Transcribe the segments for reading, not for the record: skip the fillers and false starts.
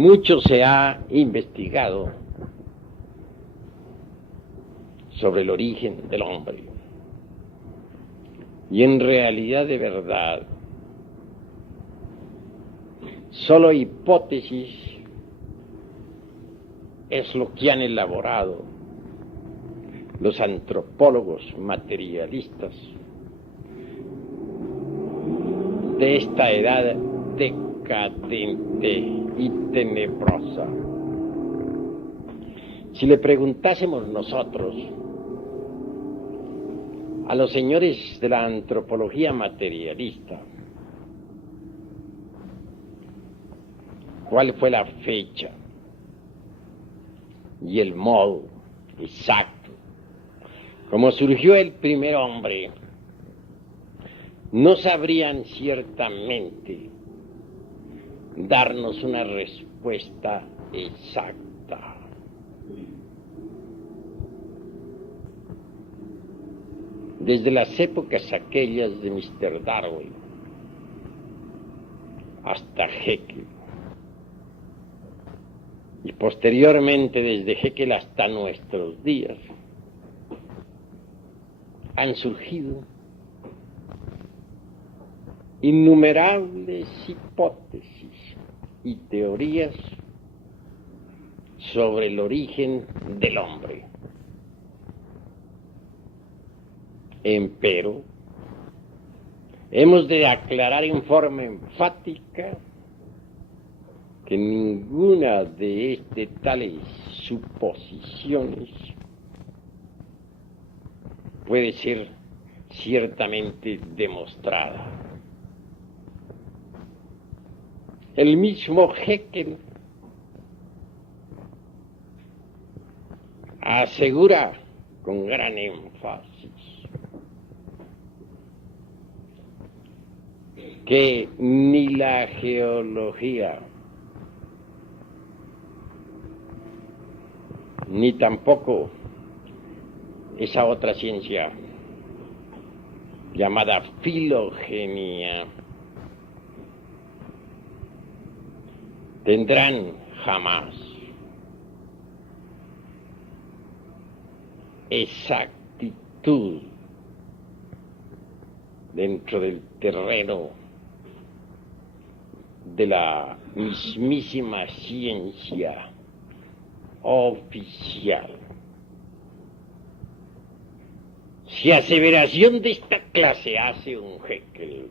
Mucho se ha investigado sobre el origen del hombre. Y en realidad, de verdad, solo hipótesis es lo que han elaborado los antropólogos materialistas de esta edad decadente y tenebrosa. Si le preguntásemos nosotros a los señores de la antropología materialista cuál fue la fecha y el modo exacto como surgió el primer hombre, no sabrían ciertamente darnos una respuesta exacta. Desde las épocas aquellas de Mr. Darwin hasta Haeckel, y posteriormente desde Haeckel hasta nuestros días, han surgido innumerables hipótesis y teorías sobre el origen del hombre. Empero, hemos de aclarar en forma enfática que ninguna de tales suposiciones puede ser ciertamente demostrada. El mismo Haeckel asegura con gran énfasis que ni la geología ni tampoco esa otra ciencia llamada filogenia tendrán jamás exactitud dentro del terreno de la mismísima ciencia oficial. Si aseveración de esta clase hace un Haeckel,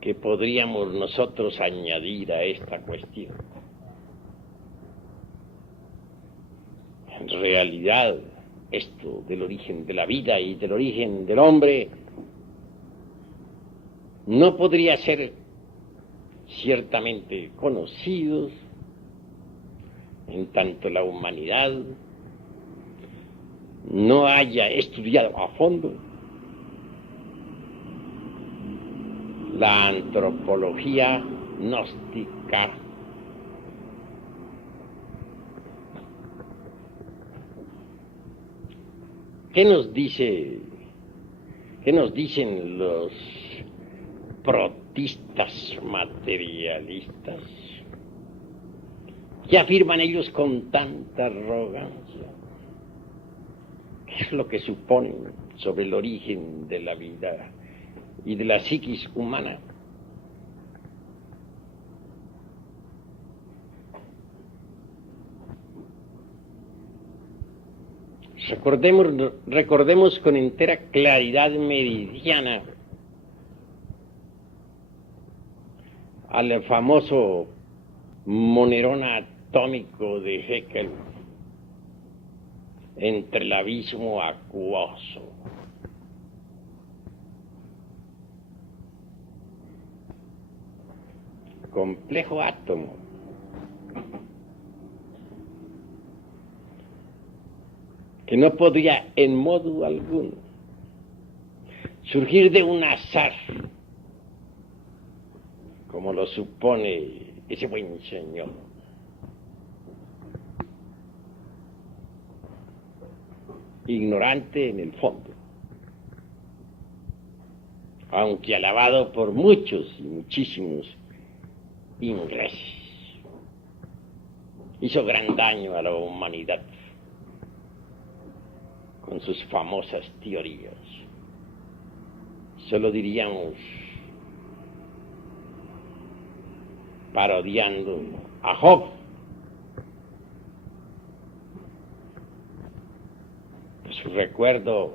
¿qué podríamos nosotros añadir a esta cuestión? En realidad, esto del origen de la vida y del origen del hombre no podría ser ciertamente conocidos en tanto la humanidad no haya estudiado a fondo la antropología gnóstica ¿Qué nos dicen los protistas materialistas? ¿Qué afirman ellos con tanta arrogancia? ¿Qué es lo que suponen sobre el origen de la vida y de la psiquis humana? Recordemos con entera claridad meridiana al famoso monerón atómico de Haeckel entre el abismo acuoso. Complejo átomo que no podía en modo alguno surgir de un azar, como lo supone ese buen señor. Ignorante en el fondo, aunque alabado por muchos y muchísimos inglés. Hizo gran daño a la humanidad con sus famosas teorías. Solo diríamos, parodiando a Job, que su recuerdo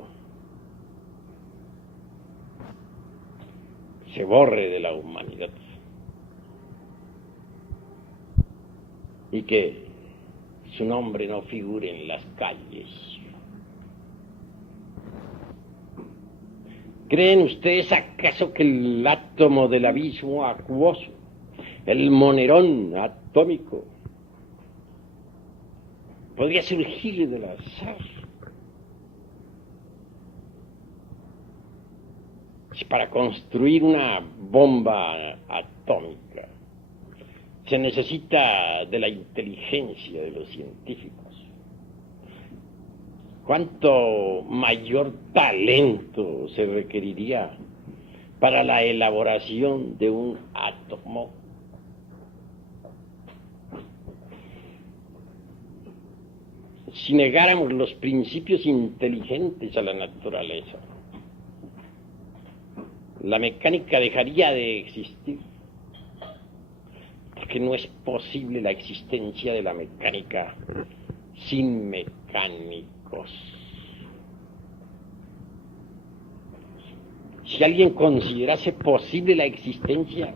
se borre de la humanidad y que su nombre no figure en las calles. ¿Creen ustedes acaso que el átomo del abismo acuoso, el monerón atómico, podría surgir del azar? Para construir una bomba atómica se necesita de la inteligencia de los científicos. ¿Cuánto mayor talento se requeriría para la elaboración de un átomo? Si negáramos los principios inteligentes a la naturaleza, la mecánica dejaría de existir, porque no es posible la existencia de la mecánica sin mecánicos. Si alguien considerase posible la existencia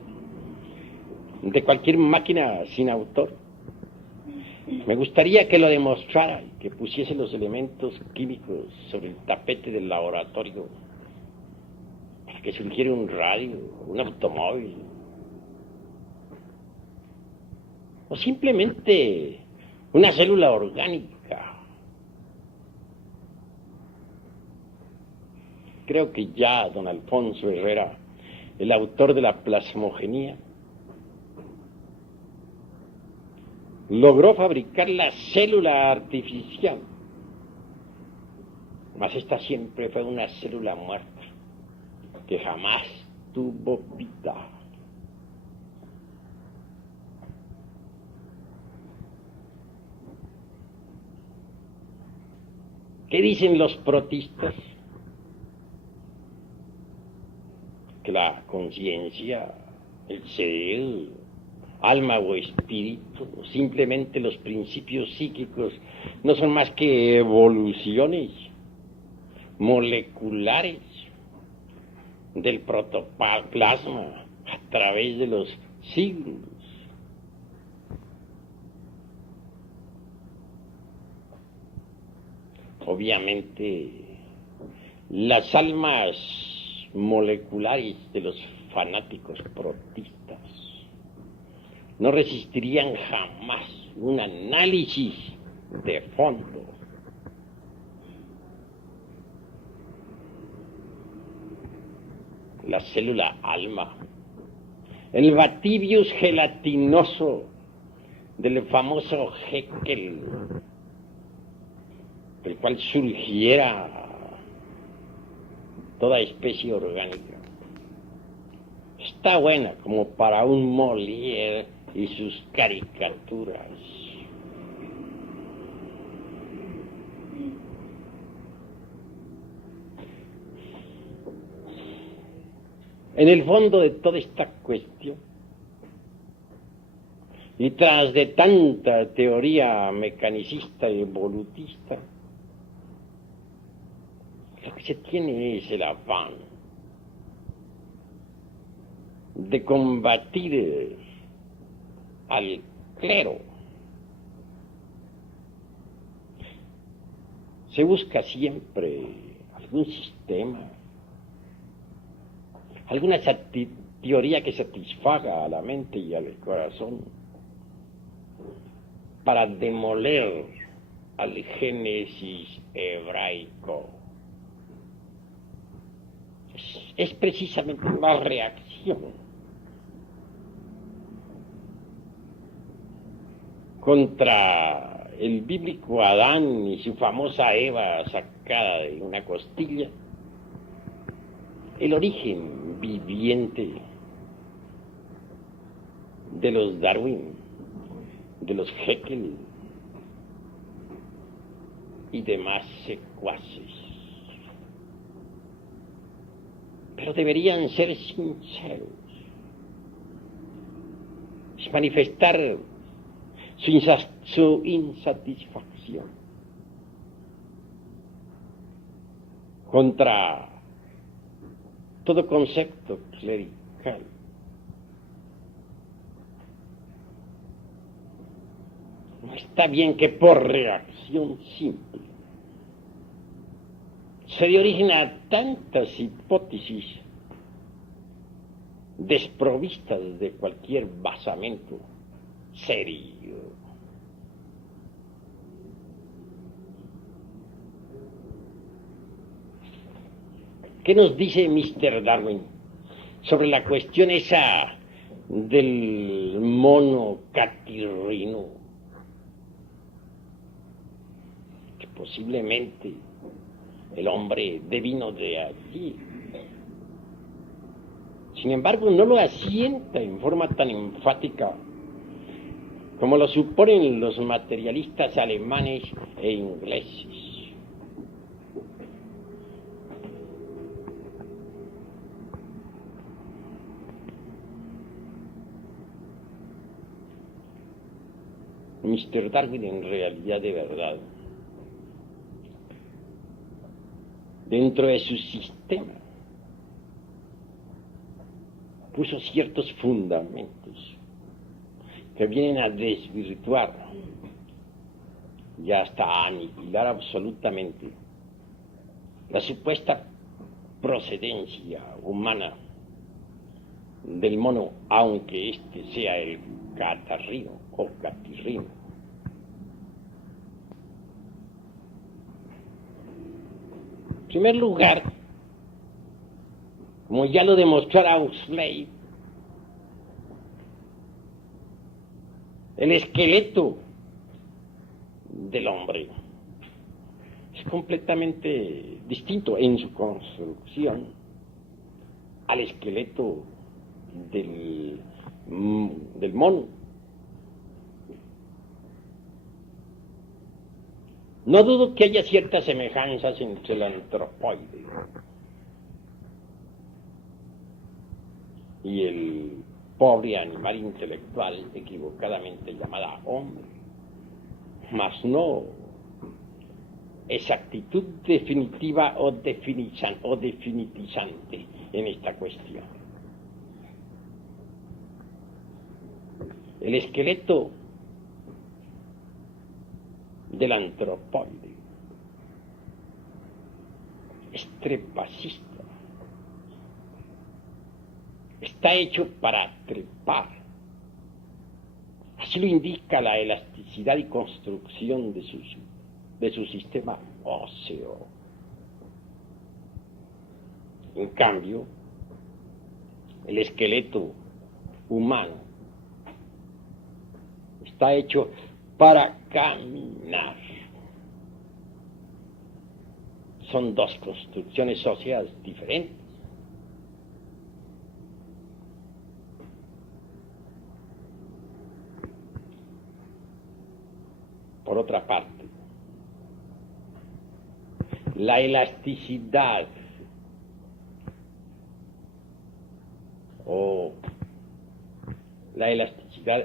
de cualquier máquina sin autor, me gustaría que lo demostrara y que pusiese los elementos químicos sobre el tapete del laboratorio, para que surgiera un radio, un automóvil, o simplemente una célula orgánica. Creo que ya don Alfonso Herrera, el autor de la plasmogenia, logró fabricar la célula artificial, mas esta siempre fue una célula muerta, que jamás tuvo vida. ¿Qué dicen los protistas? Que la conciencia, el ser, alma o espíritu, simplemente los principios psíquicos, no son más que evoluciones moleculares del protoplasma a través de los siglos. Obviamente, las almas moleculares de los fanáticos protistas no resistirían jamás un análisis de fondo. La célula alma, el batibius gelatinoso del famoso Haeckel, del cual surgiera toda especie orgánica, está buena como para un Molière y sus caricaturas. En el fondo de toda esta cuestión, y tras de tanta teoría mecanicista y evolutista, lo que se tiene es el afán de combatir al clero. Se busca siempre algún sistema, alguna teoría que satisfaga a la mente y al corazón para demoler al Génesis hebraico. Es precisamente una reacción contra el bíblico Adán y su famosa Eva sacada de una costilla, el origen viviente de los Darwin, de los Haeckel y demás secuaces. Pero deberían ser sinceros, manifestar su insatisfacción contra todo concepto clerical. No está bien que por reacción simple se dé origen a tantas hipótesis desprovistas de cualquier basamento serio. ¿Qué nos dice Mr. Darwin sobre la cuestión esa del mono catirrino? Que posiblemente el hombre devino de allí. Sin embargo, no lo asienta en forma tan enfática como lo suponen los materialistas alemanes e ingleses. Mr. Darwin, en realidad, de verdad, dentro de su sistema, puso ciertos fundamentos que vienen a desvirtuar y hasta a aniquilar absolutamente la supuesta procedencia humana del mono, aunque este sea el catarrino o catirrino. En primer lugar, como ya lo demostrara Huxley, el esqueleto del hombre es completamente distinto en su construcción al esqueleto del mono. No dudo que haya ciertas semejanzas entre el antropoide y el pobre animal intelectual equivocadamente llamada hombre, mas no exactitud definitiva o definitizante en esta cuestión. El esqueleto del antropoide es trepacista. Está hecho para trepar. Así lo indica la elasticidad y construcción de su sistema óseo. En cambio, el esqueleto humano está hecho para caminar. Son dos construcciones óseas diferentes. Por otra parte, la elasticidad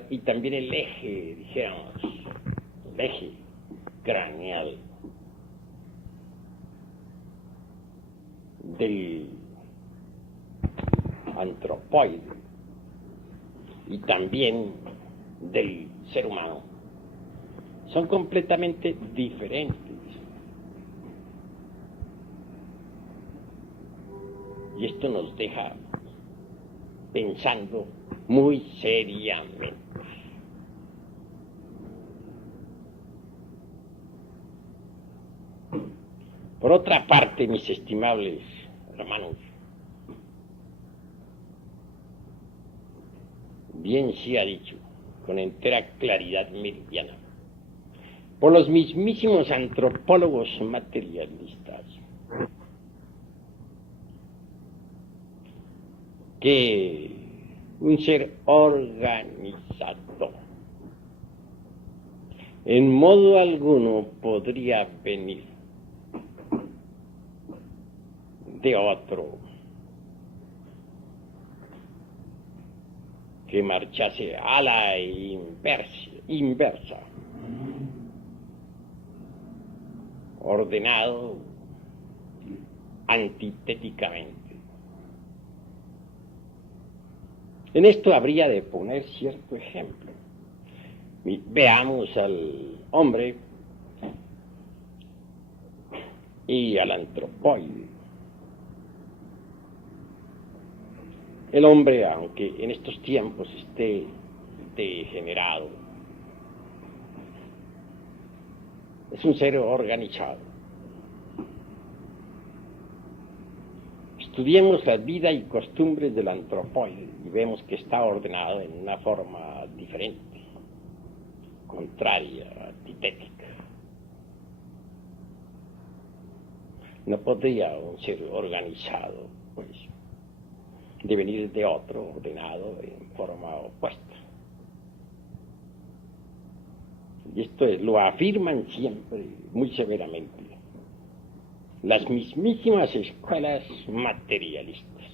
y también el eje, dijéramos, el eje craneal del antropoide y también del ser humano son completamente diferentes. Y esto nos deja pensando muy seriamente. Por otra parte, mis estimables hermanos, bien se ha dicho, con entera claridad meridiana, por los mismísimos antropólogos materialistas, que un ser organizado. En modo alguno podría venir de otro que marchase a la inversa, ordenado antitéticamente. En esto habría de poner cierto ejemplo. Veamos al hombre y al antropoide. El hombre, aunque en estos tiempos esté degenerado, es un ser organizado. Estudiemos la vida y costumbres del antropoide y vemos que está ordenado en una forma diferente, contraria, antitética. No podría un ser organizado, pues, devenir de otro ordenado en forma opuesta. Y esto lo afirman siempre, muy severamente, las mismísimas escuelas materialistas.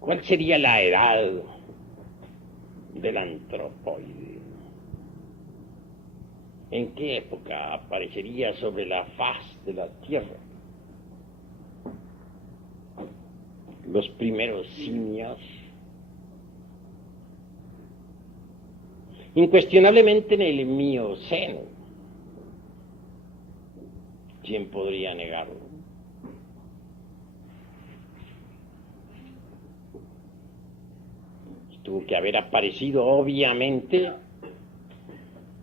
¿Cuál sería la edad del antropoide? ¿En qué época aparecería sobre la faz de la Tierra? Los primeros simios. Incuestionablemente en el Mioceno. ¿Quién podría negarlo? Tuvo que haber aparecido obviamente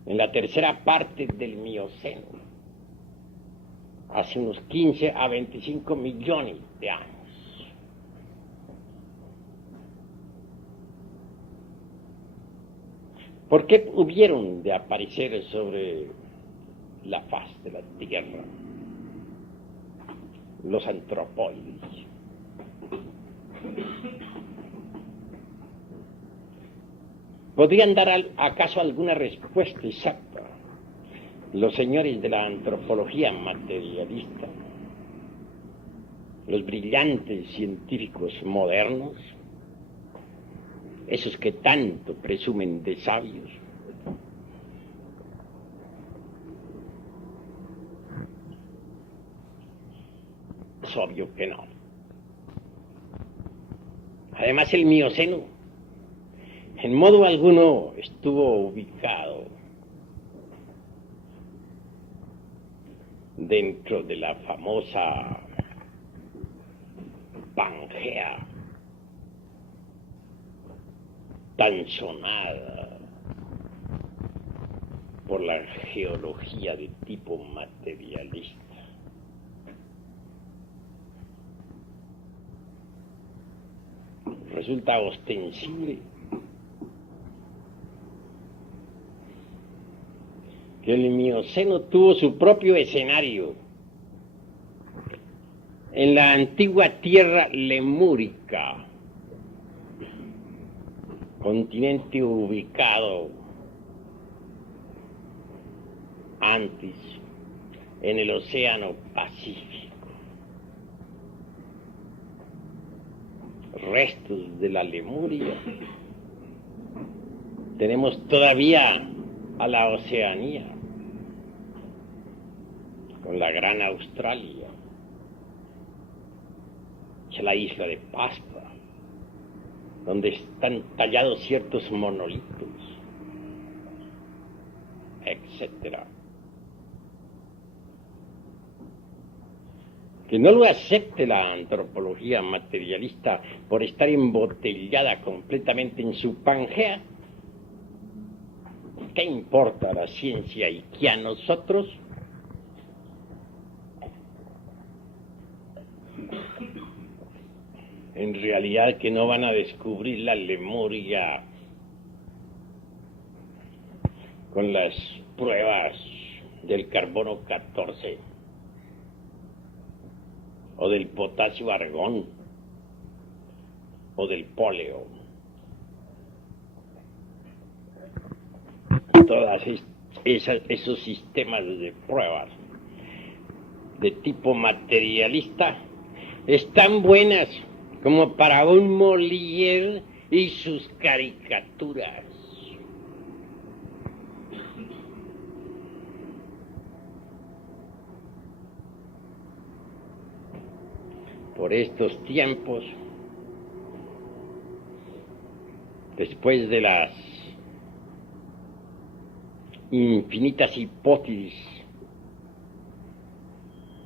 en la tercera parte del Mioceno, hace unos 15 a 25 millones de años. ¿Por qué hubieron de aparecer sobre la faz de la Tierra los antropoides? ¿Podrían dar acaso alguna respuesta exacta los señores de la antropología materialista, los brillantes científicos modernos, esos que tanto presumen de sabios? Es obvio que no. Además, el Mioceno en modo alguno estuvo ubicado dentro de la famosa Pangea, tan sonada por la geología de tipo materialista. Resulta ostensible que el Mioceno tuvo su propio escenario en la antigua tierra lemúrica, continente ubicado antes en el Océano Pacífico. Restos de la Lemuria. Tenemos todavía a la Oceanía, con la Gran Australia, y a la isla de Pascua, donde están tallados ciertos monolitos, etcétera. Que no lo acepte la antropología materialista por estar embotellada completamente en su Pangea. ¿Qué importa la ciencia y qué a nosotros? En realidad que no van a descubrir la Lemuria con las pruebas del carbono 14. o del potasio argón, o del poleo. Todas esos sistemas de pruebas de tipo materialista están buenas como para un Molière y sus caricaturas. Por estos tiempos, después de las infinitas hipótesis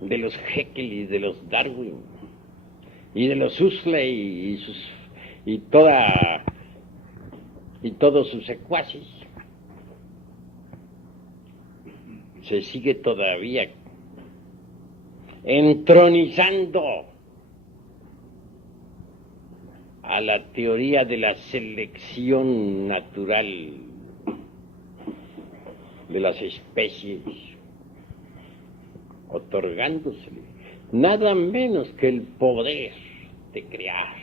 de los Haeckel y de los Darwin y de los Huxley y todos sus secuaces, se sigue todavía entronizando a la teoría de la selección natural de las especies, otorgándosele nada menos que el poder de crear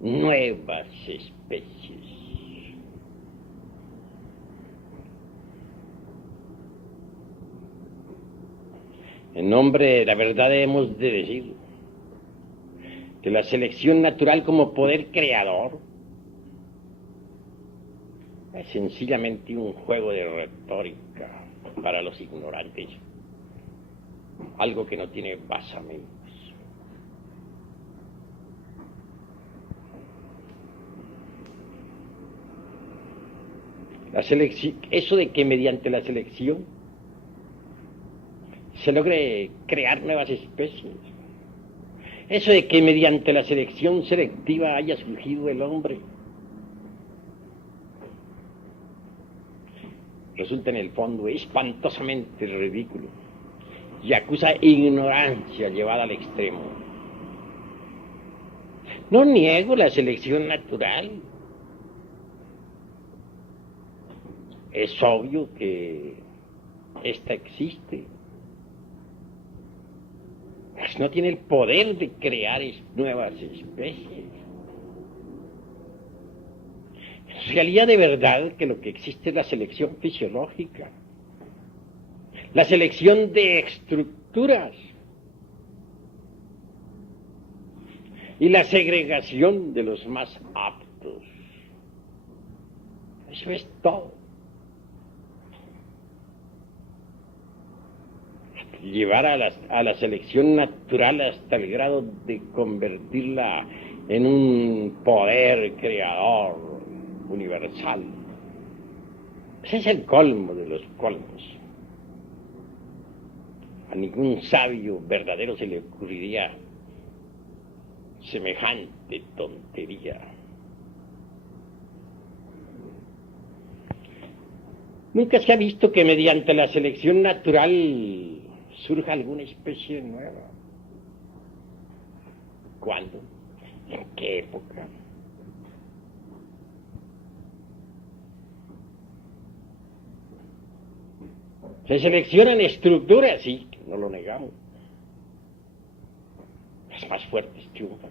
nuevas especies. En nombre de la verdad hemos de decir que la selección natural como poder creador es sencillamente un juego de retórica para los ignorantes, algo que no tiene basamentos. La selección, eso de que mediante la selección se logre crear nuevas especies, eso de que mediante la selección selectiva haya surgido el hombre, resulta en el fondo espantosamente ridículo y acusa ignorancia llevada al extremo. No niego la selección natural. Es obvio que esta existe. Pues no tiene el poder de crear nuevas especies. En realidad, de verdad, que lo que existe es la selección fisiológica, la selección de estructuras y la segregación de los más aptos. Eso es todo. Llevar a la selección natural hasta el grado de convertirla en un poder creador universal. Ese es el colmo de los colmos. A ningún sabio verdadero se le ocurriría semejante tontería. Nunca se ha visto que mediante la selección natural surja alguna especie nueva. ¿Cuándo? ¿En qué época? Se seleccionan estructuras, sí, no lo negamos. Las más fuertes triunfan.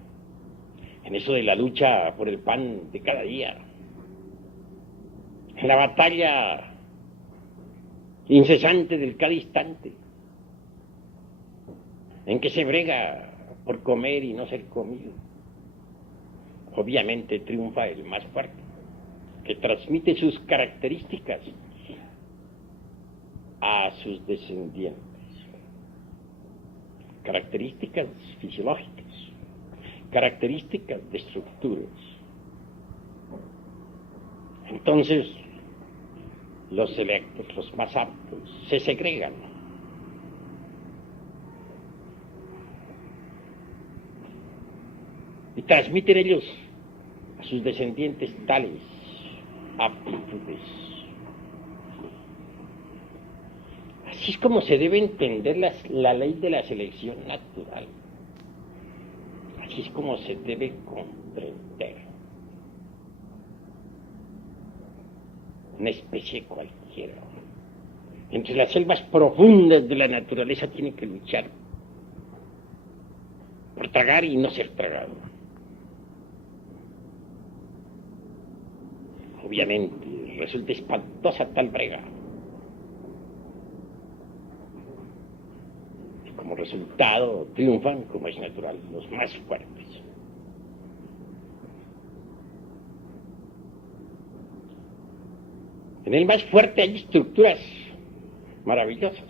En eso de la lucha por el pan de cada día. En la batalla incesante del cada instante. En que se brega por comer y no ser comido. Obviamente triunfa el más fuerte, que transmite sus características a sus descendientes. Características fisiológicas, características de estructuras. Entonces, los selectos, los más aptos, se segregan. Y transmiten ellos a sus descendientes tales aptitudes. Así es como se debe entender la ley de la selección natural. Así es como se debe comprender. Una especie cualquiera. Entre las selvas profundas de la naturaleza tiene que luchar por tragar y no ser tragado. Obviamente, resulta espantosa tal brega. Y como resultado, triunfan, como es natural, los más fuertes. En el más fuerte hay estructuras maravillosas,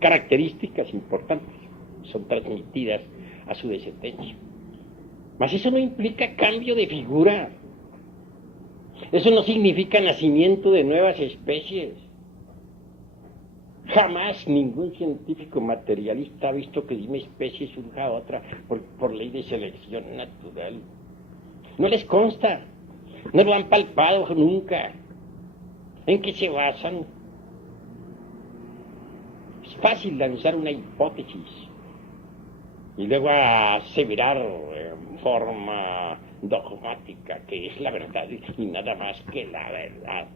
características importantes, son transmitidas a su descendencia. Mas eso no implica cambio de figura. Eso no significa nacimiento de nuevas especies. Jamás ningún científico materialista ha visto que de una especie surja otra por ley de selección natural. No les consta, no lo han palpado nunca. ¿En qué se basan? Es fácil lanzar una hipótesis y luego aseverar en forma dogmática que es la verdad y nada más que la verdad.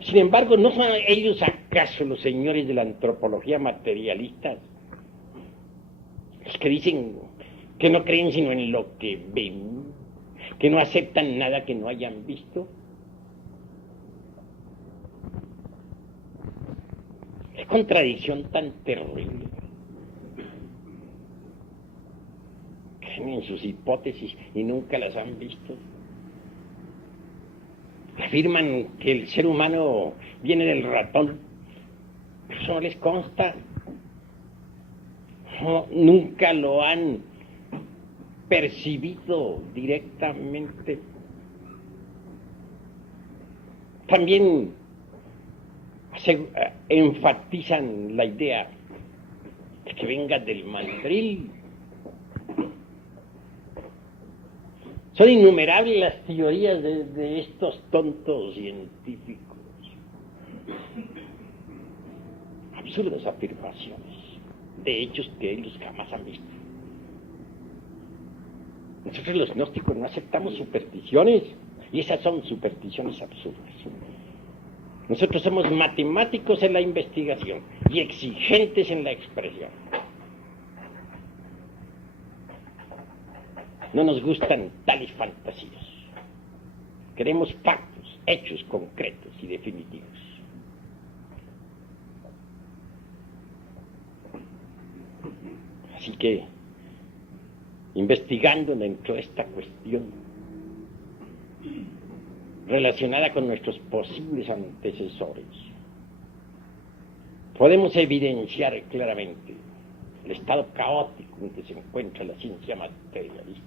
Sin embargo, ¿no son ellos acaso los señores de la antropología materialista? Los que dicen que no creen sino en lo que ven, que no aceptan nada que no hayan visto. Qué contradicción tan terrible. Creen en sus hipótesis y nunca las han visto. Afirman que el ser humano viene del ratón. Eso no les consta. No, nunca lo han percibido directamente. También enfatizan la idea de que venga del mandril. Son innumerables las teorías de estos tontos científicos. Absurdas afirmaciones de hechos que ellos jamás han visto. Nosotros los gnósticos no aceptamos supersticiones, y esas son supersticiones absurdas. Nosotros somos matemáticos en la investigación y exigentes en la expresión. No nos gustan tales fantasías. Queremos factos, hechos concretos y definitivos. Así que, investigando dentro de esta cuestión relacionada con nuestros posibles antecesores, podemos evidenciar claramente el estado caótico en que se encuentra la ciencia materialista.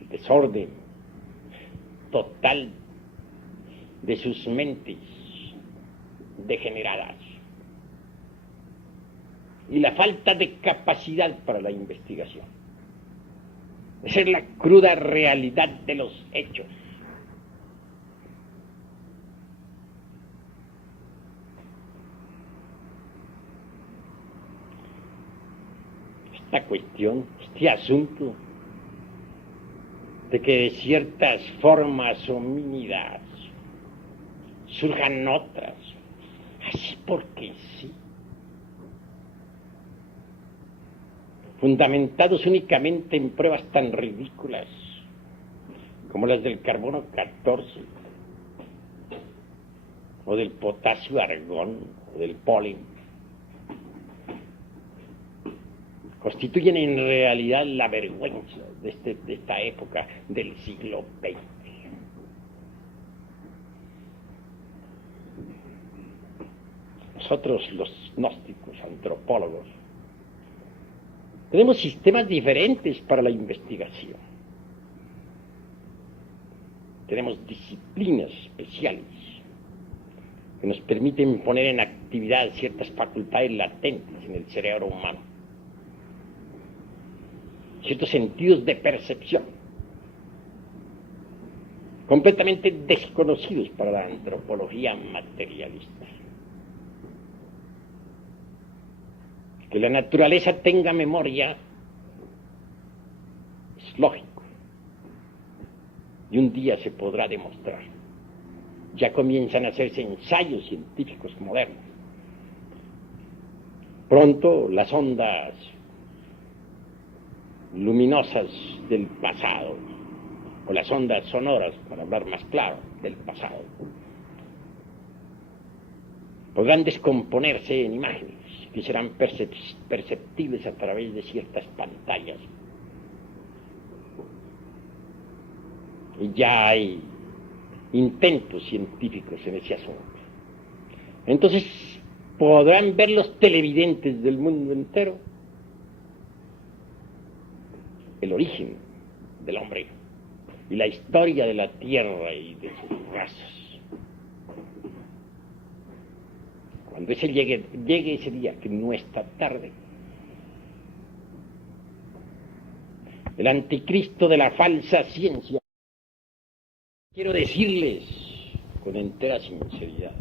El desorden total de sus mentes degeneradas y la falta de capacidad para la investigación. Esa es la cruda realidad de los hechos. Esta cuestión, este asunto de que de ciertas formas homínidas surjan otras, así porque sí, fundamentados únicamente en pruebas tan ridículas como las del carbono 14 o del potasio argón o del polen, constituyen en realidad la vergüenza de esta época del siglo XX. Nosotros, los gnósticos, antropólogos, tenemos sistemas diferentes para la investigación. Tenemos disciplinas especiales que nos permiten poner en actividad ciertas facultades latentes en el cerebro humano, ciertos sentidos de percepción, completamente desconocidos para la antropología materialista. Que la naturaleza tenga memoria es lógico, y un día se podrá demostrar. Ya comienzan a hacerse ensayos científicos modernos. Pronto las ondas luminosas del pasado, o las ondas sonoras, para hablar más claro, del pasado, podrán descomponerse en imágenes que serán perceptibles a través de ciertas pantallas. Y ya hay intentos científicos en ese asunto. Entonces podrán ver los televidentes del mundo entero el origen del hombre y la historia de la tierra y de sus razas. Cuando llegue ese día, que no está tarde, el anticristo de la falsa ciencia, quiero decirles con entera sinceridad,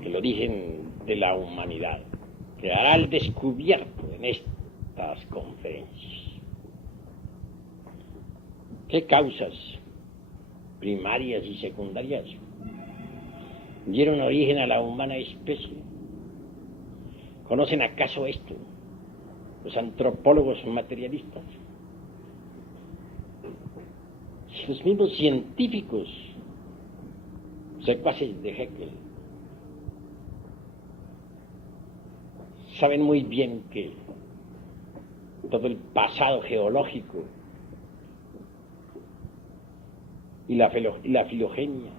el origen de la humanidad quedará al descubierto en estas conferencias. ¿Qué causas primarias y secundarias dieron origen a la humana especie? ¿Conocen acaso esto los antropólogos materialistas? Los mismos científicos secuaces de Haeckel saben muy bien que todo el pasado geológico y la filogenia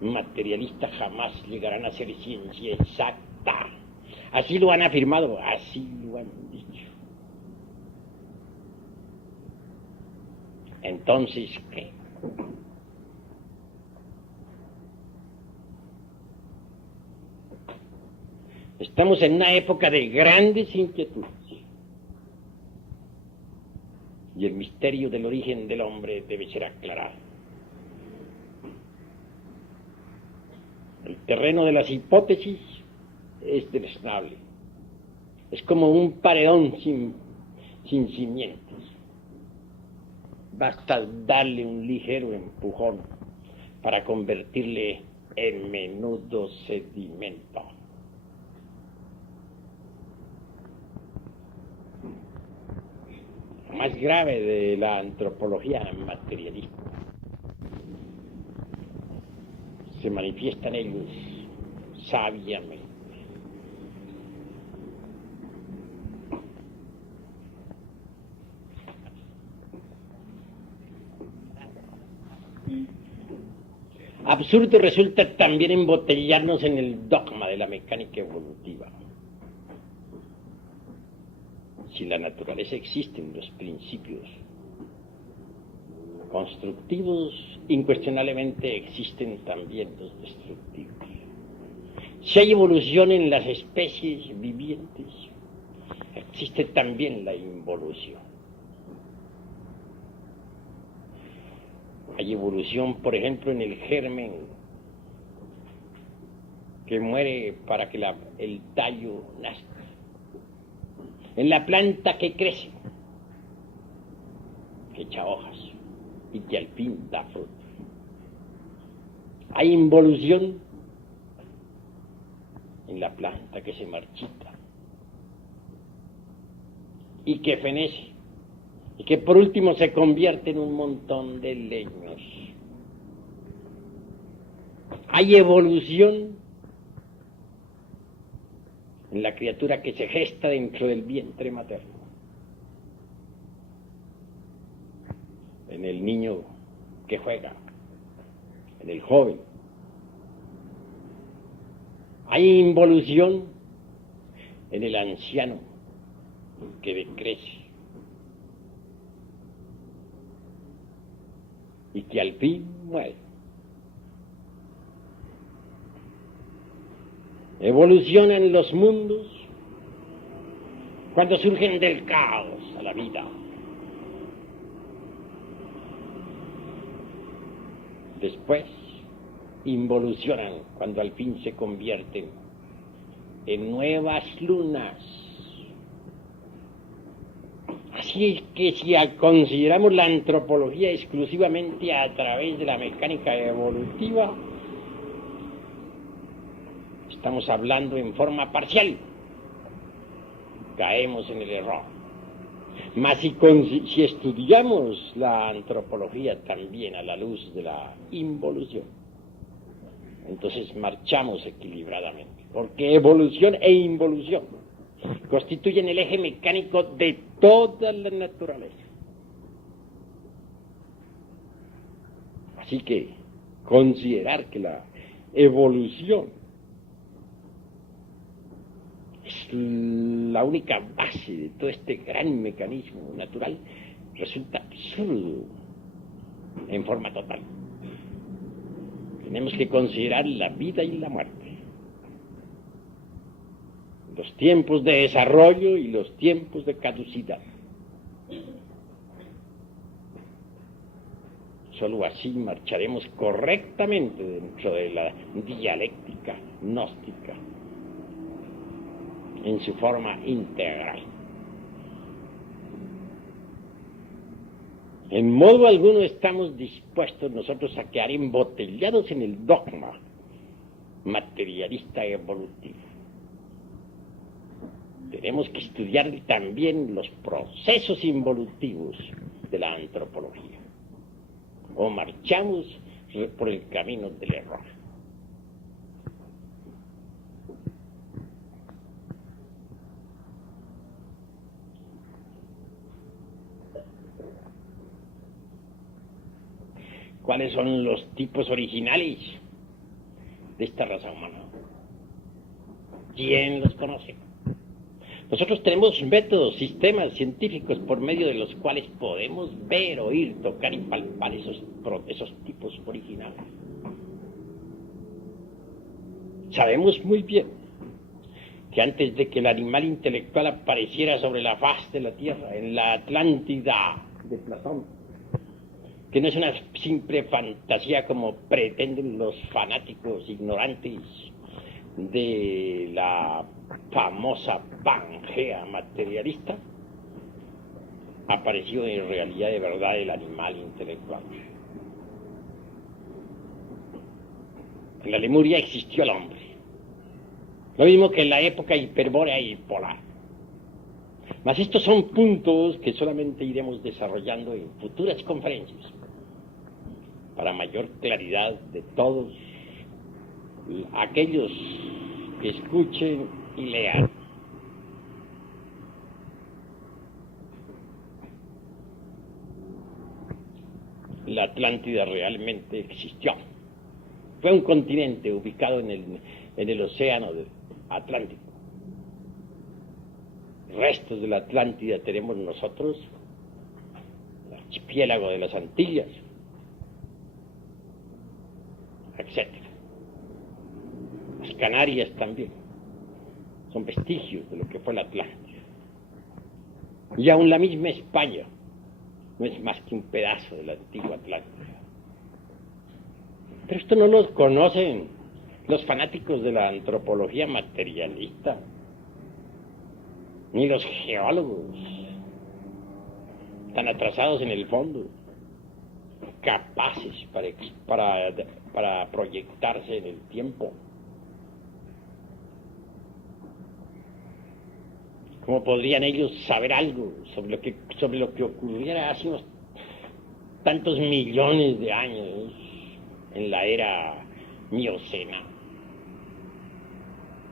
materialista jamás llegarán a ser ciencia exacta. Así lo han afirmado, así lo han dicho. Entonces, ¿qué? Estamos en una época de grandes inquietudes. Y el misterio del origen del hombre debe ser aclarado. El terreno de las hipótesis es deleznable. Es como un paredón sin cimientos. Basta darle un ligero empujón para convertirle en menudo sedimento. Lo más grave de la antropología materialista se manifiestan ellos sabiamente. Absurdo resulta también embotellarnos en el dogma de la mecánica evolutiva. Si la naturaleza existen los principios constructivos, incuestionablemente existen también los destructivos. Si hay evolución en las especies vivientes, existe también la involución. Hay evolución, por ejemplo, en el germen que muere para que el tallo nazca. En la planta que crece, que echa hojas y que al fin da fruto. Hay involución en la planta que se marchita y que fenece y que por último se convierte en un montón de leños. Hay evolución en la criatura que se gesta dentro del vientre materno, en el niño que juega, en el joven. Hay involución en el anciano que decrece y que al fin muere. Evolucionan los mundos cuando surgen del caos a la vida. Después involucionan cuando al fin se convierten en nuevas lunas. Así es que si consideramos la antropología exclusivamente a través de la mecánica evolutiva, estamos hablando en forma parcial caemos en el error. Mas si estudiamos la antropología también a la luz de la involución, entonces marchamos equilibradamente, porque evolución e involución constituyen el eje mecánico de toda la naturaleza. Así que considerar que la evolución es la única base de todo este gran mecanismo natural resulta absurdo en forma total. Tenemos que considerar la vida y la muerte, los tiempos de desarrollo y los tiempos de caducidad. Solo así marcharemos correctamente dentro de la dialéctica gnóstica en su forma integral. En modo alguno estamos dispuestos nosotros a quedar embotellados en el dogma materialista evolutivo. Tenemos que estudiar también los procesos involutivos de la antropología, o marchamos por el camino del error. ¿Cuáles son los tipos originales de esta raza humana? ¿Quién los conoce? Nosotros tenemos métodos, sistemas científicos por medio de los cuales podemos ver, oír, tocar y palpar esos tipos originales. Sabemos muy bien que antes de que el animal intelectual apareciera sobre la faz de la Tierra, en la Atlántida de Platón, que no es una simple fantasía como pretenden los fanáticos ignorantes de la famosa Pangea materialista, apareció en realidad de verdad el animal intelectual. En la Lemuria existió el hombre, lo mismo que en la época hiperbórea y polar. Mas estos son puntos que solamente iremos desarrollando en futuras conferencias, para mayor claridad de todos aquellos que escuchen y lean. La Atlántida realmente existió. Fue un continente ubicado en el océano Atlántico. Restos de la Atlántida tenemos nosotros, el archipiélago de las Antillas, etc. Las Canarias también son vestigios de lo que fue la Atlántida. Y aún la misma España no es más que un pedazo de la antigua Atlántida. Pero esto no lo conocen los fanáticos de la antropología materialista, ni los geólogos tan atrasados en el fondo, capaces para proyectarse en el tiempo. ¿Cómo podrían ellos saber algo sobre lo que ocurriera hace unos tantos millones de años en la era miocena?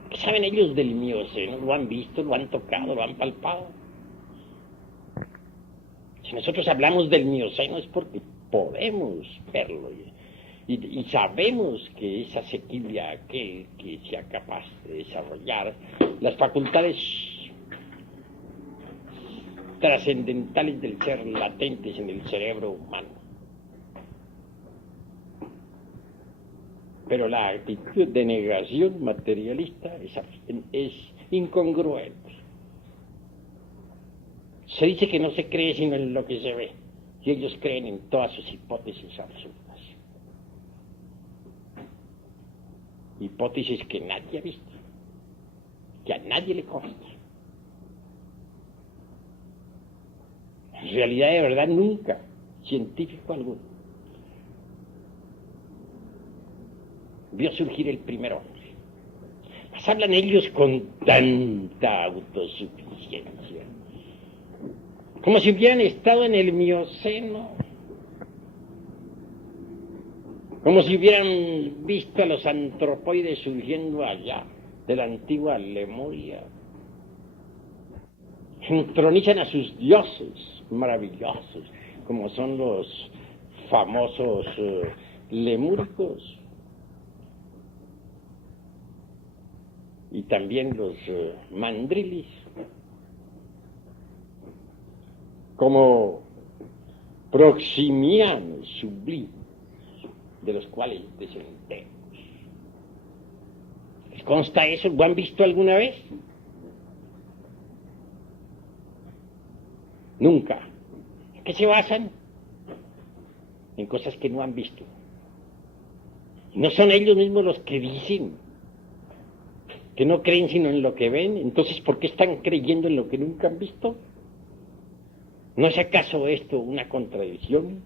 ¿Qué saben ellos del mioceno? ¿Lo han visto, lo han tocado, lo han palpado? Si nosotros hablamos del mioceno es porque podemos verlo y sabemos que es asequible a aquel que sea capaz de desarrollar las facultades trascendentales del ser latentes en el cerebro humano. Pero la actitud de negación materialista es incongruente. Se dice que no se cree sino en lo que se ve, y ellos creen en todas sus hipótesis absurdas. Hipótesis que nadie ha visto, que a nadie le consta. En realidad, de verdad, nunca, científico alguno, vio surgir el primer hombre. hablan ellos con tanta autosuficiencia, como si hubieran estado en el Mioceno, como si hubieran visto a los antropoides surgiendo allá, de la antigua Lemuria. Entronizan a sus dioses maravillosos, como son los famosos lemúricos, y también los mandrilis, como proximianos sublimes, de los cuales descendemos. ¿Les consta eso? ¿Lo han visto alguna vez? Nunca. ¿En qué se basan? En cosas que no han visto. ¿No son ellos mismos los que dicen que no creen sino en lo que ven? Entonces, ¿por qué están creyendo en lo que nunca han visto? ¿No es acaso esto una contradicción?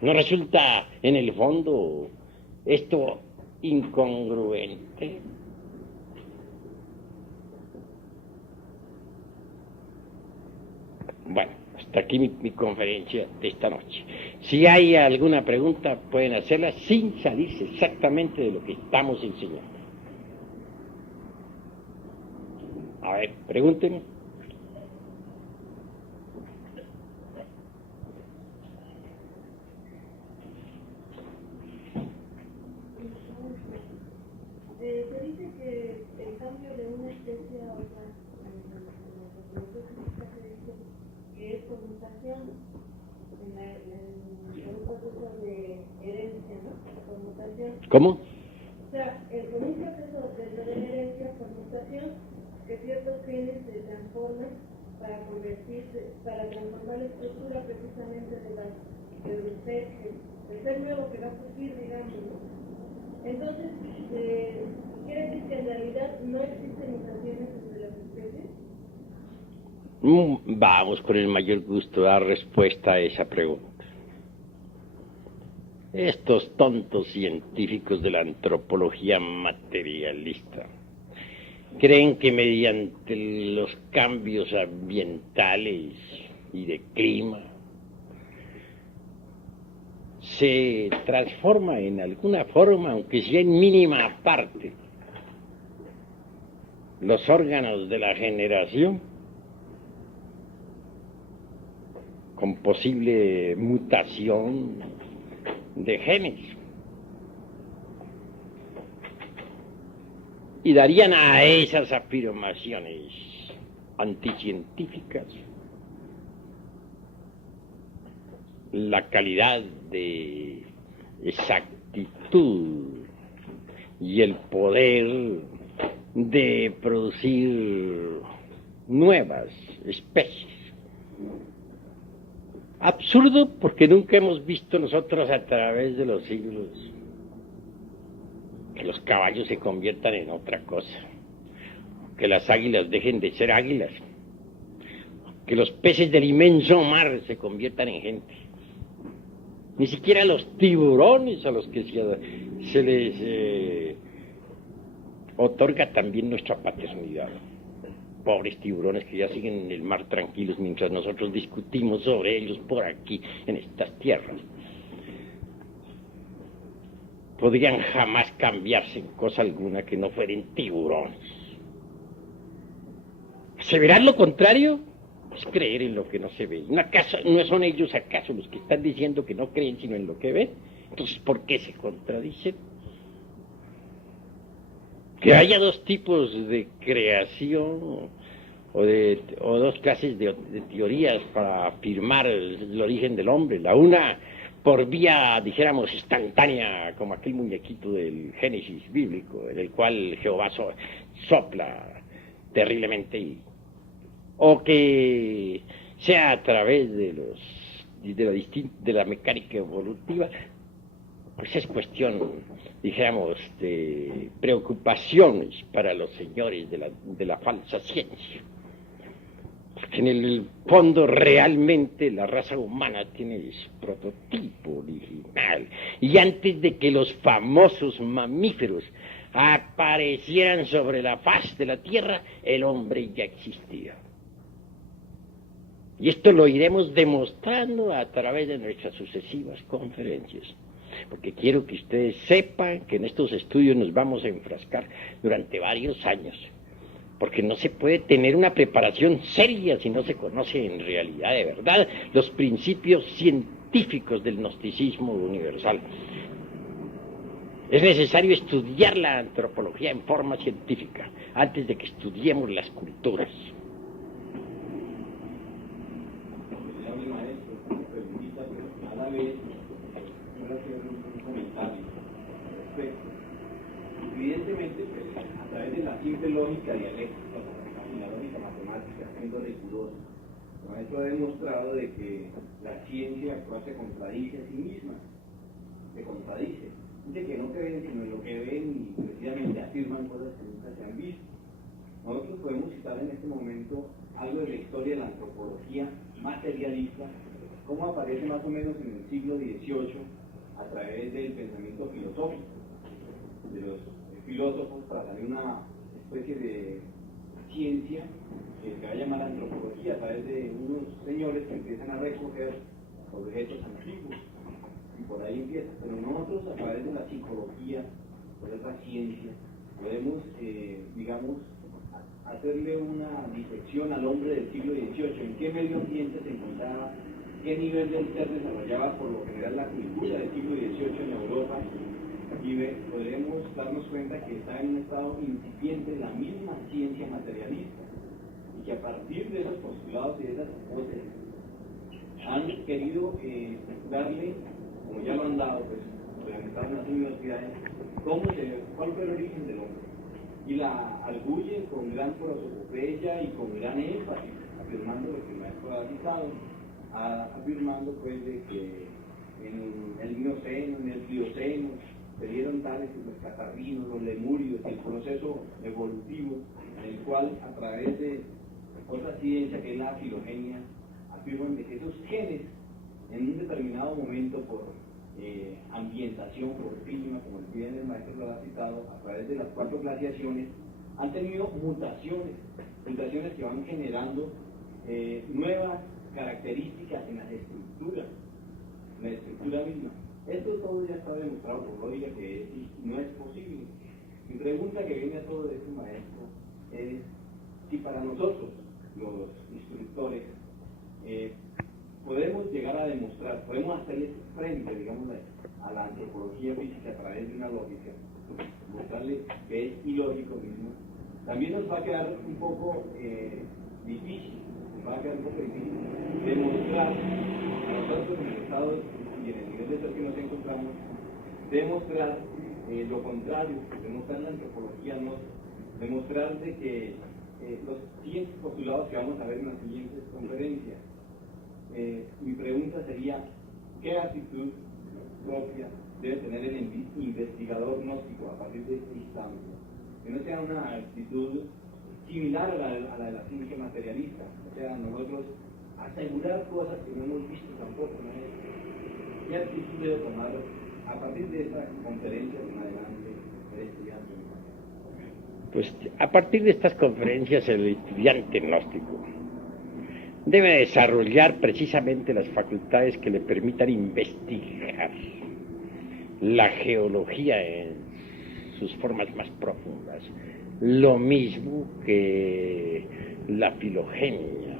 ¿No resulta en el fondo esto incongruente? Bueno, hasta aquí mi conferencia de esta noche. Si hay alguna pregunta, pueden hacerla sin salirse exactamente de lo que estamos enseñando. A ver, pregúntenme. Se dice que el cambio de una especie a otra, en la física se dice que es por mutación, en un proceso de herencia, ¿no? Por mutación. ¿Cómo? O sea, en un proceso de herencia por mutación, que ciertos genes se transforman para convertirse, para transformar la estructura precisamente del ser nuevo que va a surgir, digamos, ¿no? Entonces, ¿quiere decir que en realidad no existen mutaciones entre las especies? Vamos con el mayor gusto a dar respuesta a esa pregunta. Estos tontos científicos de la antropología materialista creen que mediante los cambios ambientales y de clima se transforma en alguna forma, aunque sea en mínima parte, los órganos de la generación, con posible mutación de genes, y darían a esas afirmaciones anticientíficas la calidad de exactitud y el poder de producir nuevas especies. Absurdo, porque nunca hemos visto nosotros a través de los siglos que los caballos se conviertan en otra cosa, que las águilas dejen de ser águilas, que los peces del inmenso mar se conviertan en gente. Ni siquiera los tiburones a los que se les otorga también nuestra paternidad. Pobres tiburones que ya siguen en el mar tranquilos mientras nosotros discutimos sobre ellos por aquí, en estas tierras. Podrían jamás cambiarse en cosa alguna que no fueran tiburones. ¿Aseverar lo contrario? Pues creer en lo que no se ve. ¿No son ellos acaso los que están diciendo que no creen sino en lo que ven? Entonces, ¿por qué se contradicen? Que haya dos tipos de creación o dos clases de teorías para afirmar el origen del hombre. La una por vía, dijéramos, instantánea, como aquel muñequito del Génesis bíblico, en el cual Jehová sopla terriblemente, o que sea a través de la mecánica evolutiva. Pues es cuestión, dijéramos, de preocupaciones para los señores de la falsa ciencia. Porque en el fondo realmente la raza humana tiene su prototipo original. Y antes de que los famosos mamíferos aparecieran sobre la faz de la tierra, el hombre ya existía. Y esto lo iremos demostrando a través de nuestras sucesivas conferencias. Porque quiero que ustedes sepan que en estos estudios nos vamos a enfrascar durante varios años. Porque no se puede tener una preparación seria si no se conoce en realidad de verdad los principios científicos del gnosticismo universal. Es necesario estudiar la antropología en forma científica antes de que estudiemos las culturas. Evidentemente, pues, a través de la simple lógica dialéctica, la lógica matemática, siendo rigurosa, el maestro ha demostrado de que la ciencia actual se contradice a sí misma, se contradice. Dice que no creen sino en lo que ven y precisamente afirman cosas que nunca se han visto. Nosotros podemos citar en este momento algo de la historia de la antropología materialista, cómo aparece más o menos en el siglo XVIII a través del pensamiento filosófico, de los filósofos, para dar una especie de ciencia que se va a llamar antropología, a través de unos señores que empiezan a recoger objetos antiguos, y por ahí empieza. Pero nosotros, a través de la psicología, de esa ciencia, podemos, digamos, hacerle una disección al hombre del siglo XVIII, en qué medio ambiente se encontraba, qué nivel del ser desarrollaba por lo general la cultura del siglo XVIII en Europa, y podremos darnos cuenta que está en un estado incipiente la misma ciencia materialista, y que a partir de esos postulados y de esas hipótesis han querido darle, como ya lo han dado, pues, en las universidades, cuál fue el origen del hombre, y la arguyen con gran prosopopeya y con gran énfasis, afirmando lo que el maestro ha citado, afirmando pues de que en el Mioceno, en el Plioceno, se dieron tales los catarrinos, los lemurios, el proceso evolutivo en el cual a través de otra ciencia que es la filogenia, afirman de que esos genes en un determinado momento por ambientación, por clima, como bien el maestro lo ha citado, a través de las 4 glaciaciones, han tenido mutaciones que van generando nuevas características en las estructuras, en la estructura misma. Esto todo ya está demostrado por lógica que no es posible. Mi pregunta que viene a todo esto, maestro, es si para nosotros, los instructores, podemos llegar a demostrar, podemos hacerle frente, digamos, a la antropología física a través de una lógica, mostrarle que es ilógico mismo, también nos va a quedar un poco difícil, demostrar a nosotros en el estado y en el nivel de ser que nos encontramos, demostrar lo contrario, demostrar la antropología, demostrar de que los siguientes postulados que vamos a ver en las siguientes conferencias. Mi pregunta sería, ¿qué actitud propia debe tener el investigador gnóstico a partir de este instante? Que no sea una actitud similar a la de la ciencia materialista, o sea, nosotros asegurar cosas que no hemos visto tampoco, ¿no? ¿Qué actitud debe tomar a partir de esta conferencia en adelante el estudiante? Pues a partir de estas conferencias el estudiante gnóstico debe desarrollar precisamente las facultades que le permitan investigar la geología en sus formas más profundas, lo mismo que la filogenia.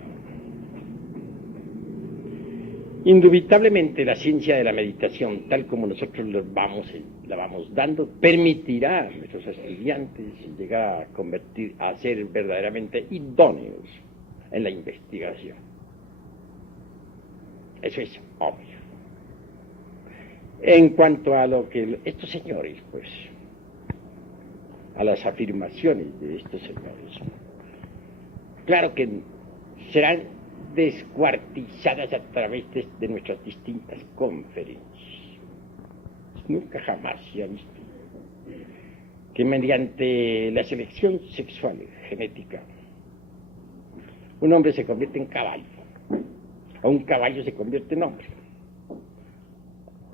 Indubitablemente la ciencia de la meditación, tal como nosotros la vamos dando, permitirá a nuestros estudiantes llegar a ser verdaderamente idóneos en la investigación. Eso es obvio. En cuanto a lo que estos señores, pues, a las afirmaciones de estos señores, claro que serán descuartizadas a través de nuestras distintas conferencias. Nunca jamás se ha visto que mediante la selección sexual genética un hombre se convierte en caballo, o un caballo se convierte en hombre,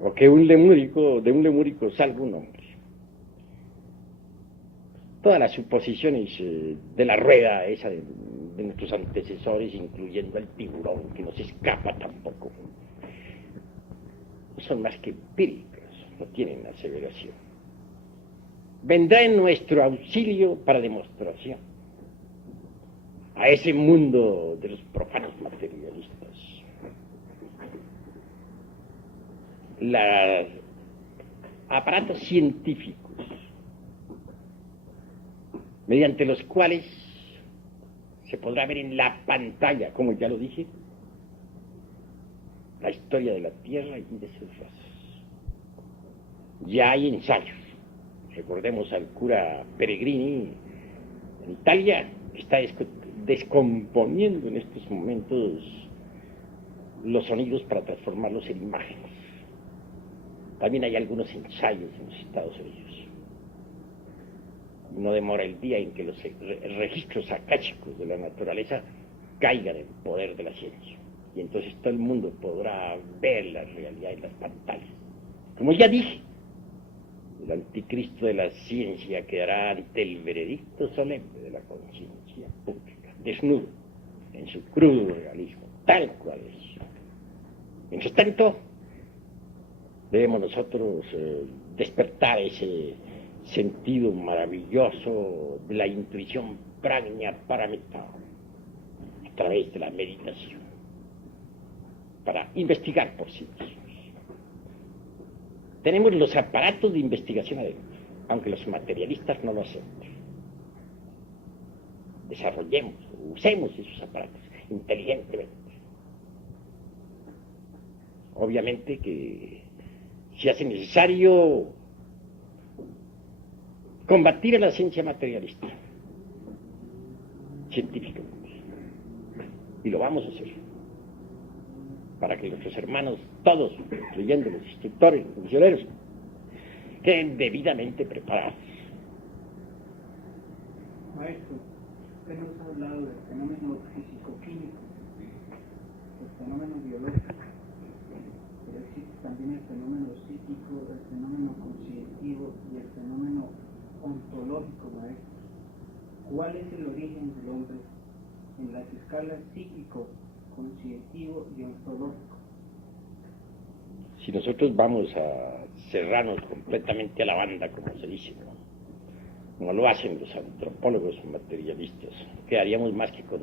o que de un lemúrico salga un hombre. todas las suposiciones de la rueda esa de nuestros antecesores, incluyendo al tiburón, que no se escapa tampoco. No son más que empíricos, no tienen aseveración. Vendrá en nuestro auxilio para demostración a ese mundo de los profanos materialistas. Los aparatos científicos mediante los cuales se podrá ver en la pantalla, como ya lo dije, la historia de la Tierra y de sus razas. Ya hay ensayos. Recordemos al cura Peregrini en Italia, que está descomponiendo en estos momentos los sonidos para transformarlos en imágenes. También hay algunos ensayos en los Estados Unidos. No demora el día en que los registros akáshicos de la naturaleza caigan en poder de la ciencia. Y entonces todo el mundo podrá ver la realidad en las pantallas. Como ya dije, el anticristo de la ciencia quedará ante el veredicto solemne de la conciencia pública, desnudo, en su crudo realismo, tal cual es. Mientras tanto, debemos nosotros despertar ese sentido maravilloso de la intuición prajna paramita a través de la meditación para investigar por sí mismos. Tenemos los aparatos de investigación adentro, aunque los materialistas no lo acepten. Desarrollemos, usemos esos aparatos inteligentemente. Obviamente que se hace necesario combatir a la ciencia materialista científicamente, y lo vamos a hacer para que nuestros hermanos todos, incluyendo los instructores, los misioneros, queden debidamente preparados. Maestro, usted nos ha hablado del fenómeno físico-químico, del fenómeno biológico, pero existe también el fenómeno psíquico, el fenómeno conscientivo y el fenómeno ontológico, maestro. ¿Cuál es el origen del hombre en las escalas psíquico, conscientivo y ontológico? Si nosotros vamos a cerrarnos completamente a la banda, como se dice, ¿no? Como lo hacen los antropólogos materialistas, quedaríamos más que con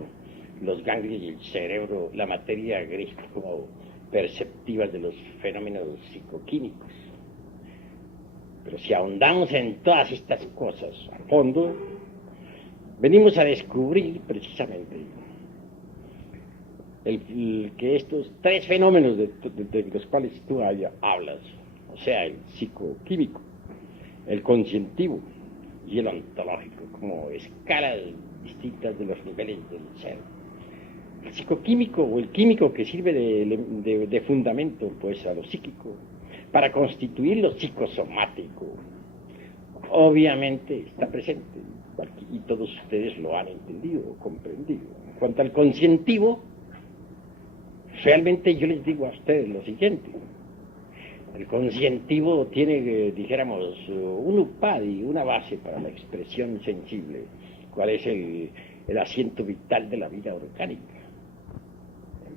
los ganglios y el cerebro, la materia gris como perceptivas de los fenómenos psicoquímicos. Pero si ahondamos en todas estas cosas a fondo, venimos a descubrir precisamente que estos tres fenómenos de los cuales tú hablas, o sea, el psicoquímico, el conscientivo y el ontológico, como escalas distintas de los niveles del ser. El psicoquímico o el químico que sirve de fundamento pues a lo psíquico para constituir lo psicosomático, obviamente está presente y todos ustedes lo han entendido o comprendido. En cuanto al conscientivo, realmente yo les digo a ustedes lo siguiente: el conscientivo tiene, dijéramos, un upadi, una base para la expresión sensible, cuál es el asiento vital de la vida orgánica.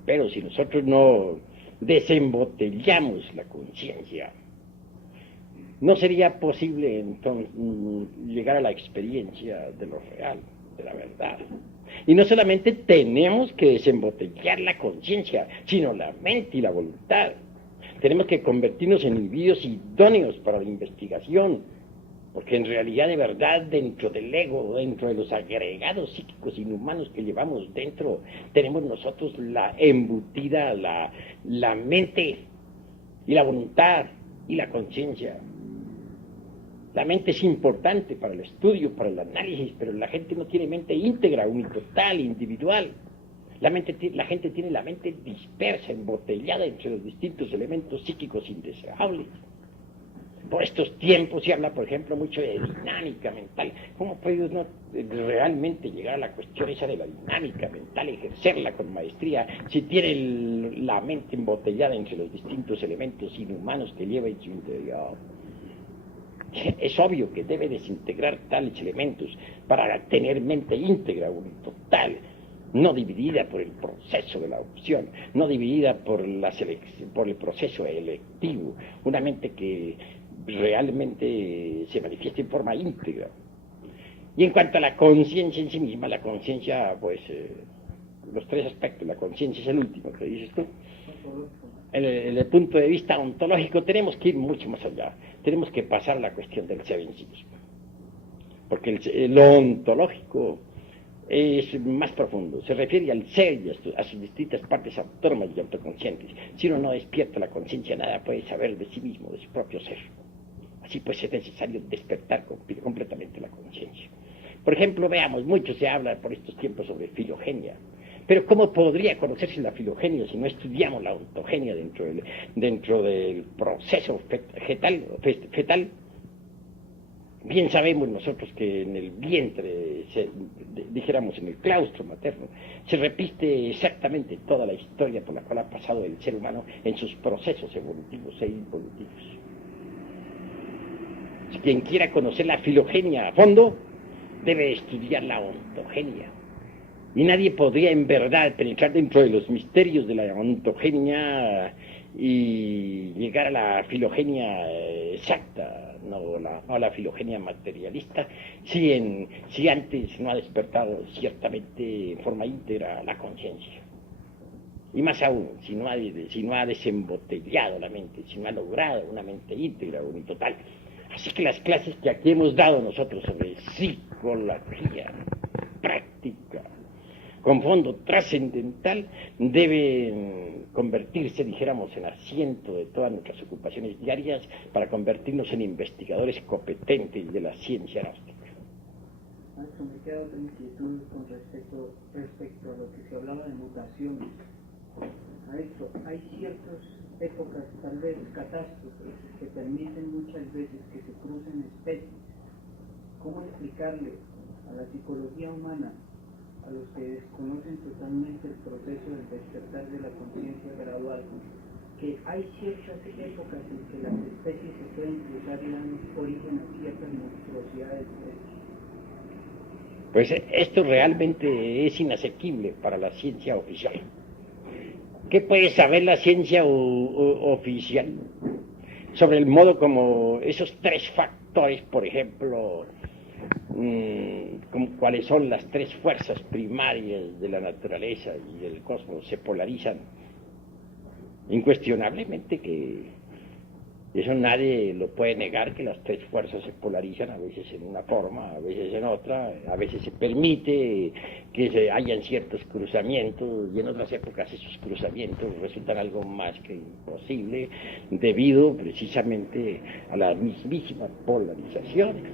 Pero si nosotros no desembotellamos la conciencia, no sería posible entonces llegar a la experiencia de lo real, de la verdad. Y no solamente tenemos que desembotellar la conciencia, sino la mente y la voluntad. Tenemos que convertirnos en individuos idóneos para la investigación, porque en realidad, de verdad, dentro del ego, dentro de los agregados psíquicos inhumanos que llevamos dentro, tenemos nosotros la embutida, la mente y la voluntad y la conciencia. La mente es importante para el estudio, para el análisis, pero la gente no tiene mente íntegra, unitotal, individual. La gente tiene la mente dispersa, embotellada entre los distintos elementos psíquicos indeseables. Por estos tiempos se habla, por ejemplo, mucho de dinámica mental. ¿Cómo puede uno realmente llegar a la cuestión esa de la dinámica mental, ejercerla con maestría, si tiene la mente embotellada entre los distintos elementos inhumanos que lleva en su interior? Es obvio que debe desintegrar tales elementos para tener mente íntegra, total, no dividida por el proceso de la opción, no dividida por la por el proceso electivo, una mente que realmente se manifiesta en forma íntegra. Y en cuanto a la conciencia en sí misma, la conciencia, pues, los tres aspectos, la conciencia es el último que dices tú. En el punto de vista ontológico tenemos que ir mucho más allá, tenemos que pasar a la cuestión del ser en sí mismo, porque lo ontológico es más profundo, se refiere al ser y a sus distintas partes autónomas y autoconscientes. Si uno no despierta la conciencia, nada puede saber de sí mismo, de su propio ser. Así pues es necesario despertar completamente la conciencia. Por ejemplo, veamos, mucho se habla por estos tiempos sobre filogenia. Pero ¿cómo podría conocerse la filogenia si no estudiamos la ontogenia dentro del proceso fetal? Bien sabemos nosotros que en el vientre, dijéramos en el claustro materno, se repite exactamente toda la historia por la cual ha pasado el ser humano en sus procesos evolutivos e involutivos. Si quien quiera conocer la filogenia a fondo, debe estudiar la ontogenia. Y nadie podría en verdad penetrar dentro de los misterios de la ontogenia y llegar a la filogenia exacta, no a la filogenia materialista, si antes no ha despertado ciertamente en forma íntegra la conciencia. Y más aún, si no ha desembotellado la mente, si no ha logrado una mente íntegra, unitotal. Así que las clases que aquí hemos dado nosotros sobre psicología práctica, con fondo trascendental, deben convertirse, dijéramos, en asiento de todas nuestras ocupaciones diarias para convertirnos en investigadores competentes de la ciencia gnóstica. Maestro, me queda otra inquietud con respecto a lo que se hablaba de mutaciones. Maestro, hay ciertas épocas, tal vez catástrofes, que permiten muchas veces que se crucen especies. ¿Cómo explicarle a la psicología humana, a los que desconocen totalmente el proceso del despertar de la conciencia gradual, que hay ciertas épocas en que las especies se pueden cruzar y dan origen a ciertas monstruosidades? Pues esto realmente es inasequible para la ciencia oficial. ¿Qué puede saber la ciencia oficial sobre el modo como esos tres factores, por ejemplo, cuáles son las tres fuerzas primarias de la naturaleza y del cosmos, se polarizan? Incuestionablemente que eso nadie lo puede negar, que las tres fuerzas se polarizan, a veces en una forma, a veces en otra, a veces se permite que hayan ciertos cruzamientos, y en otras épocas esos cruzamientos resultan algo más que imposible, debido precisamente a las mismísimas polarizaciones.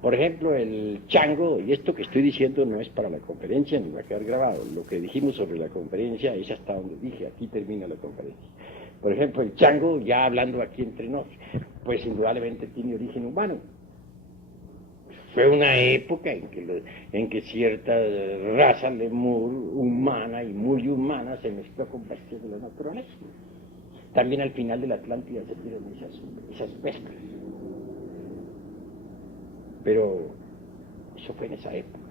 Por ejemplo, el chango, y esto que estoy diciendo no es para la conferencia ni va a quedar grabado, lo que dijimos sobre la conferencia es hasta donde dije, aquí termina la conferencia. Por ejemplo, el chango, ya hablando aquí entre nosotros, pues indudablemente tiene origen humano. Fue una época en que cierta raza lemur humana y muy humana se mezcló con bestias de la naturaleza. También al final de la Atlántida se dieron esas mezclas. Pero eso fue en esa época,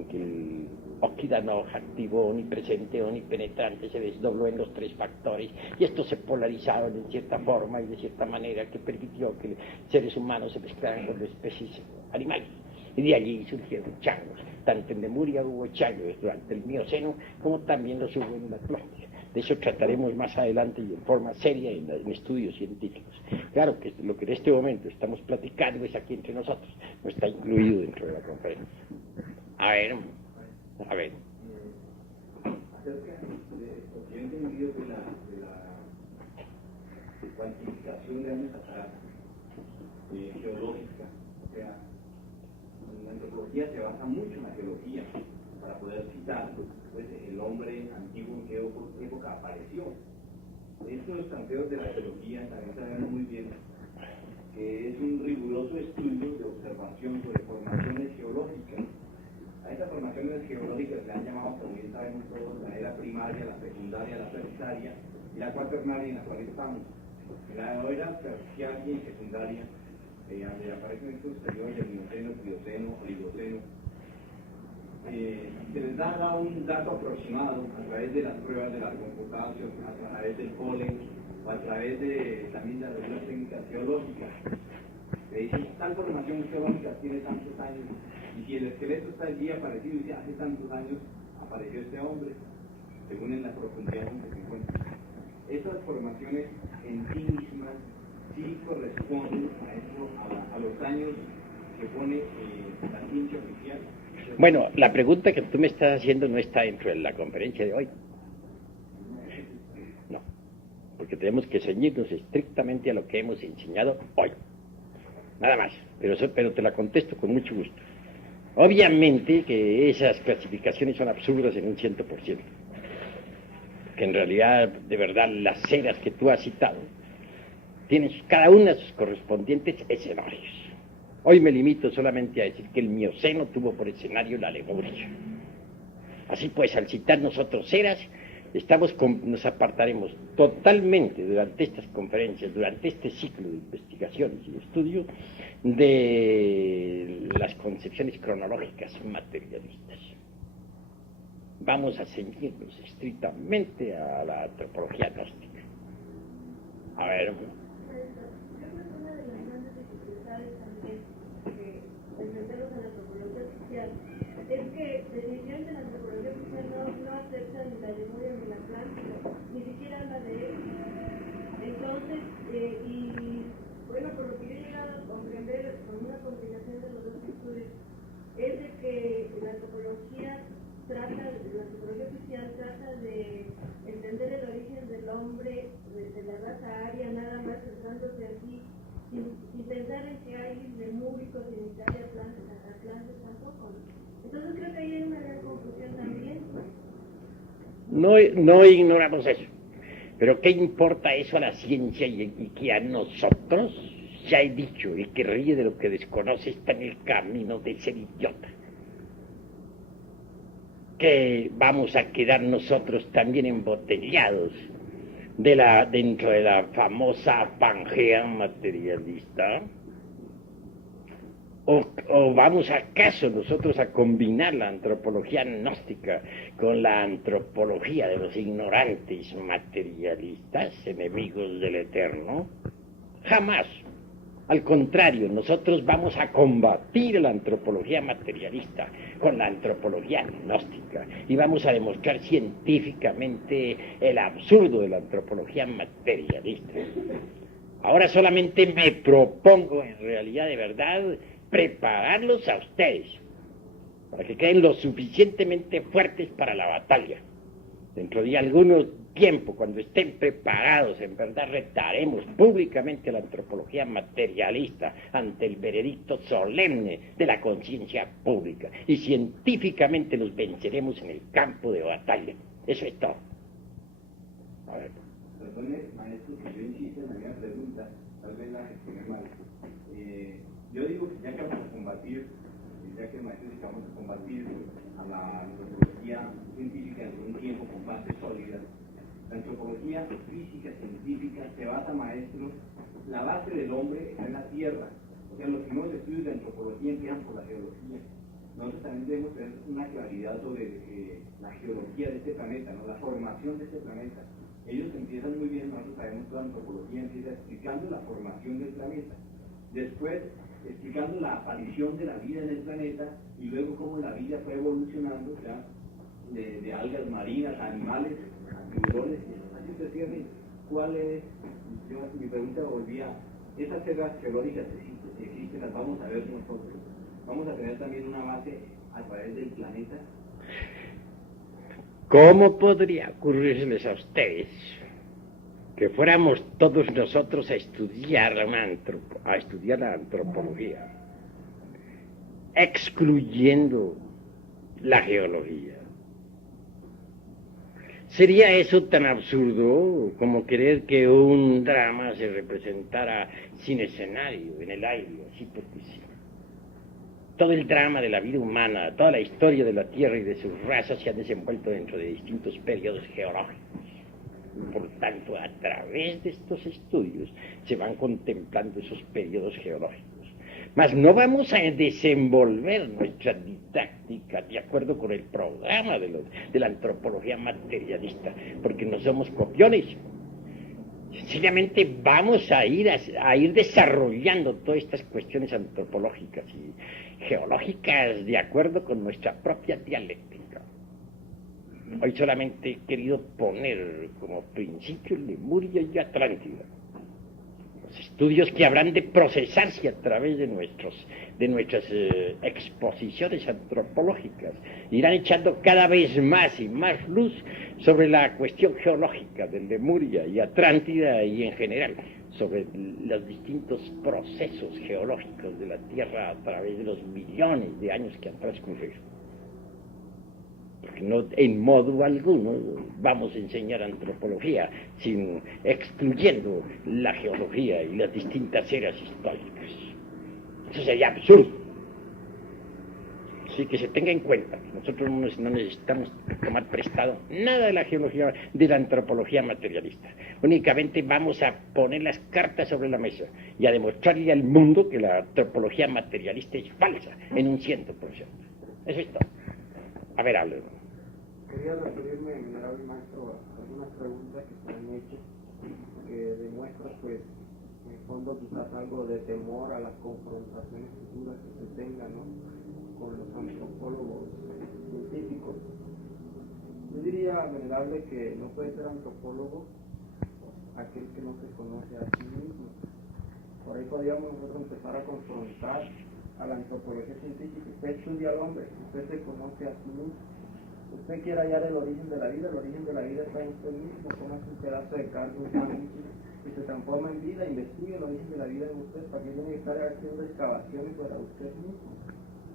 en que el Oquidano activo, omnipresente, omnipenetrante, se desdobló en los tres factores, y estos se polarizaron en cierta forma y de cierta manera que permitió que seres humanos se mezclaran con especies animales. Y de allí surgieron changos. Tanto en Lemuria hubo changos durante el Mioceno, como también los hubo en la Atlántida. De eso trataremos más adelante y en forma seria en estudios científicos. Claro que lo que en este momento estamos platicando es aquí entre nosotros, no está incluido dentro de la conferencia. A ver. Acerca de lo que yo he entendido de la cuantificación de años atrás, geológica, o sea, la antropología se basa mucho en la geología para poder citar pues, el hombre antiguo en qué época apareció. Estos campeones de la geología también saben muy bien que es un riguroso estudio de observación sobre formaciones geológicas. A estas formaciones geológicas le han llamado, como bien sabemos todos, la era primaria, la secundaria, la terciaria y la cuaternaria en la cual estamos. En la era terciaria y secundaria, donde aparecen estos periodos del Mioceno, Plioceno, Oligoceno, se les da un dato aproximado a través de las pruebas de largo potasio, a través del polen, o a través de también de algunas técnicas geológicas. Le dicen, tal formación geológica tiene tantos años, y si el esqueleto está allí aparecido, y dice, hace tantos años apareció este hombre, según en la profundidad donde se encuentra. Esas formaciones en sí mismas sí corresponden a eso, a los años que pone la ciencia oficial. Bueno, la pregunta que tú me estás haciendo no está dentro de la conferencia de hoy. No, porque tenemos que ceñirnos estrictamente a lo que hemos enseñado hoy. Nada más, pero te la contesto con mucho gusto. Obviamente que esas clasificaciones son absurdas en un 100%. Que en realidad, de verdad, las eras que tú has citado tienen cada una sus correspondientes escenarios. Hoy me limito solamente a decir que el Mioceno tuvo por escenario la Lemuria. Así pues, al citar nosotros eras, nos apartaremos totalmente durante estas conferencias, durante este ciclo de investigaciones y de estudio, de las concepciones cronológicas materialistas. Vamos a ceñirnos estrictamente a la antropología gnóstica. A ver. Entendemos en la antropología oficial, es que definitivamente la antropología oficial no acepta ni la Lemuria ni la Atlántida, ni siquiera habla de eso. Entonces, y bueno, por lo que yo he llegado a comprender con una combinación de los dos estudios, es de que la antropología oficial trata de entender el origen del hombre, de la raza aria, nada más centrándose aquí, sin pensar en que hay lemúricos en Italia, Atlantes tampoco. Entonces creo que ahí hay una gran confusión también. No ignoramos eso, pero ¿qué importa eso a la ciencia y que a nosotros? Ya he dicho, el que ríe de lo que desconoce está en el camino de ser idiota. Que vamos a quedar nosotros también embotellados dentro de la famosa Pangea materialista, o vamos acaso nosotros a combinar la antropología gnóstica con la antropología de los ignorantes materialistas, enemigos del Eterno. Jamás. Al contrario, nosotros vamos a combatir la antropología materialista con la antropología gnóstica y vamos a demostrar científicamente el absurdo de la antropología materialista. Ahora solamente me propongo, en realidad de verdad, prepararlos a ustedes para que queden lo suficientemente fuertes para la batalla. Dentro de algunos tiempo, cuando estén preparados, en verdad retaremos públicamente la antropología materialista ante el veredicto solemne de la conciencia pública y científicamente los venceremos en el campo de batalla. Eso es todo. A ver. Perdone, maestro, que yo insisto en la misma pregunta, tal vez la gestioné mal. Yo digo que ya que vamos a combatir, ya que el maestro dice que vamos a combatir a la antropología científica en un tiempo con bases sólidas, la antropología física, científica, se basa, maestro, la base del hombre está en la Tierra. O sea, los primeros estudios de antropología empiezan por la geología. Nosotros también debemos tener una claridad sobre la geología de este planeta, ¿no? La formación de este planeta. Ellos empiezan muy bien, nosotros sabemos que la antropología empieza explicando la formación del planeta. Después, explicando la aparición de la vida en el planeta y luego cómo la vida fue evolucionando ya de algas marinas, animales, tiburones, así sucesivamente. ¿Cuál es? Mi pregunta volvía, esas cerras geológicas existen, las vamos a ver nosotros. Vamos a tener también una base a través del planeta. ¿Cómo podría ocurrirles a ustedes que fuéramos todos nosotros a estudiar la antropología, excluyendo la geología? ¿Sería eso tan absurdo como querer que un drama se representara sin escenario, en el aire, así porque sí? Todo el drama de la vida humana, toda la historia de la Tierra y de sus razas se han desenvuelto dentro de distintos periodos geológicos. Por tanto, a través de estos estudios se van contemplando esos periodos geológicos. Mas no vamos a desenvolver nuestra didáctica de acuerdo con el programa de la antropología materialista, porque no somos copiones. Sencillamente vamos a ir desarrollando todas estas cuestiones antropológicas y geológicas de acuerdo con nuestra propia dialéctica. Hoy solamente he querido poner como principio Lemuria y Atlántida. Los estudios que habrán de procesarse a través de nuestras exposiciones antropológicas irán echando cada vez más y más luz sobre la cuestión geológica de Lemuria y Atlántida y en general sobre los distintos procesos geológicos de la Tierra a través de los millones de años que han transcurrido. Porque no, en modo alguno vamos a enseñar antropología excluyendo la geología y las distintas eras históricas. Eso sería absurdo. Así que se tenga en cuenta que nosotros no necesitamos tomar prestado nada de la geología, de la antropología materialista. Únicamente vamos a poner las cartas sobre la mesa y a demostrarle al mundo que la antropología materialista es falsa en un 100%. Eso es todo. A ver, hable. Quería referirme, venerable maestro, a algunas preguntas que se han hecho, que demuestran, pues, en el fondo quizás algo de temor a las confrontaciones futuras que se tengan, ¿no?, con los antropólogos científicos. Yo diría, venerable, que no puede ser antropólogo aquel que no se conoce a sí mismo. Por ahí podríamos nosotros empezar a confrontar a la antropología científica. Usted estudia al hombre, usted se conoce a sí mismo. Usted quiere hallar el origen de la vida está en usted mismo. Póngase un pedazo de carne humana y se transforma en vida, investigue el origen de la vida en usted. ¿Para qué tiene que estar haciendo excavaciones para usted mismo?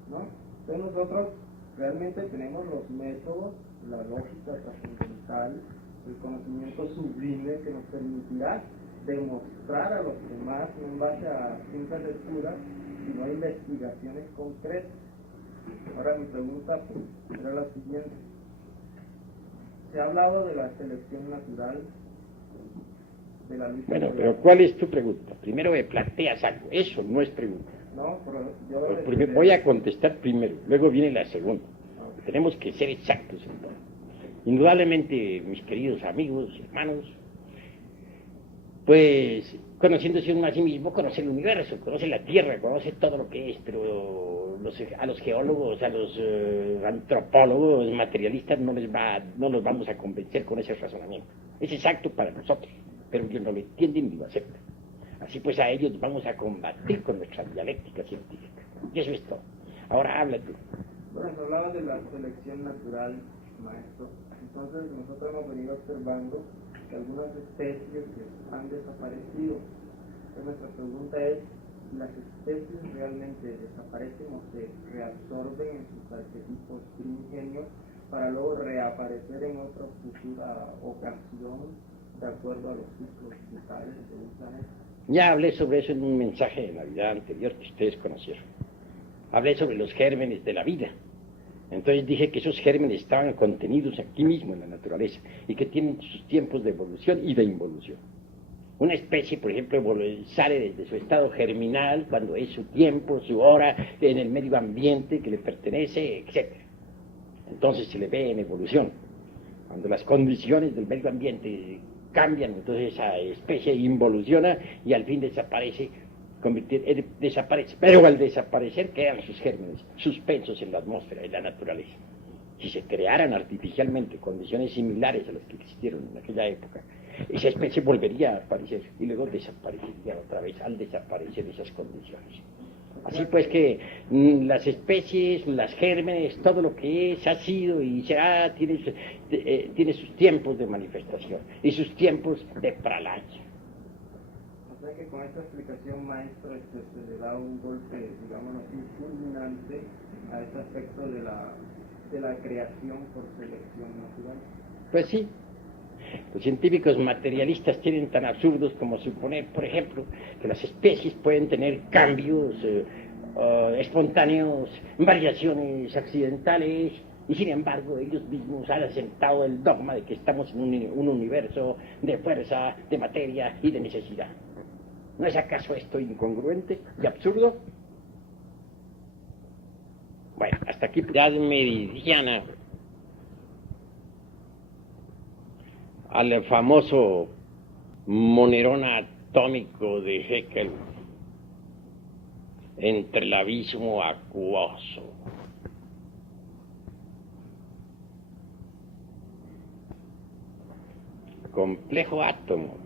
¿No? Entonces nosotros realmente tenemos los métodos, la lógica trascendental, el conocimiento sublime que nos permitirá demostrar a los demás, no en base a simples lecturas, sino a investigaciones concretas. Ahora mi pregunta pues, era la siguiente. Se ha hablado de la selección natural, de la lucha. Bueno, pero ¿cuál es tu pregunta? Primero me planteas algo, eso no es pregunta. No, pero yo... Voy a contestar primero, luego viene la segunda. Tenemos que ser exactos en todo. Indudablemente, mis queridos amigos, hermanos, pues conociéndose uno a sí mismo, conoce el universo, conoce la Tierra, conoce todo lo que es, pero a los geólogos, a los antropólogos materialistas no los vamos a convencer con ese razonamiento. Es exacto para nosotros, pero ellos no lo entienden ni lo aceptan. Así pues a ellos vamos a combatir con nuestra dialéctica científica. Y eso es todo. Ahora habla tú. Bueno, se hablaba de la selección natural, maestro. Entonces nosotros hemos venido observando que algunas especies han desaparecido. Entonces nuestra pregunta es, ¿las especies realmente desaparecen o se reabsorben en sus arquetipos primigenios para luego reaparecer en otra futura ocasión de acuerdo a los ciclos vitales de un planeta? Ya hablé sobre eso en un mensaje de Navidad anterior que ustedes conocieron. Hablé sobre los gérmenes de la vida. Entonces dije que esos gérmenes estaban contenidos aquí mismo en la naturaleza y que tienen sus tiempos de evolución y de involución. Una especie, por ejemplo, sale desde su estado germinal cuando es su tiempo, su hora, en el medio ambiente que le pertenece, etc. Entonces se le ve en evolución. Cuando las condiciones del medio ambiente cambian, entonces esa especie involuciona y al fin desaparece. Pero al desaparecer quedan sus gérmenes suspensos en la atmósfera, en la naturaleza. Si se crearan artificialmente condiciones similares a las que existieron en aquella época, esa especie volvería a aparecer y luego desaparecería otra vez al desaparecer esas condiciones. Así pues que las especies, las gérmenes, todo lo que es, ha sido y será, tiene sus tiempos de manifestación y sus tiempos de pralaya. O sea que con esta explicación, maestro, se le da un golpe, digamos así, fulminante a ese aspecto de la creación por selección natural. Pues sí. Los científicos materialistas tienen tan absurdos como suponer, por ejemplo, que las especies pueden tener cambios espontáneos, variaciones accidentales, Y sin embargo, ellos mismos han asentado el dogma de que estamos en un universo de fuerza, de materia y de necesidad. ¿No es acaso esto incongruente y absurdo? Bueno, hasta aquí la edad meridiana, al famoso monerón atómico de Haeckel, entre el abismo acuoso. Complejo átomo.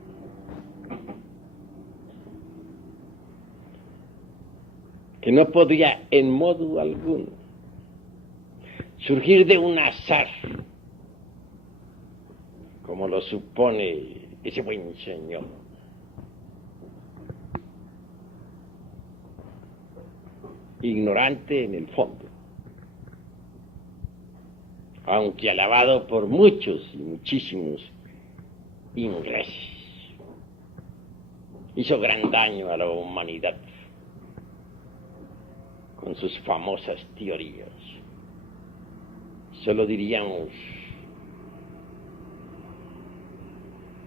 Que no podría en modo alguno surgir de un azar, como lo supone ese buen señor. Ignorante en el fondo, aunque alabado por muchos y muchísimos ingleses. Hizo gran daño a la humanidad con sus famosas teorías. Solo diríamos,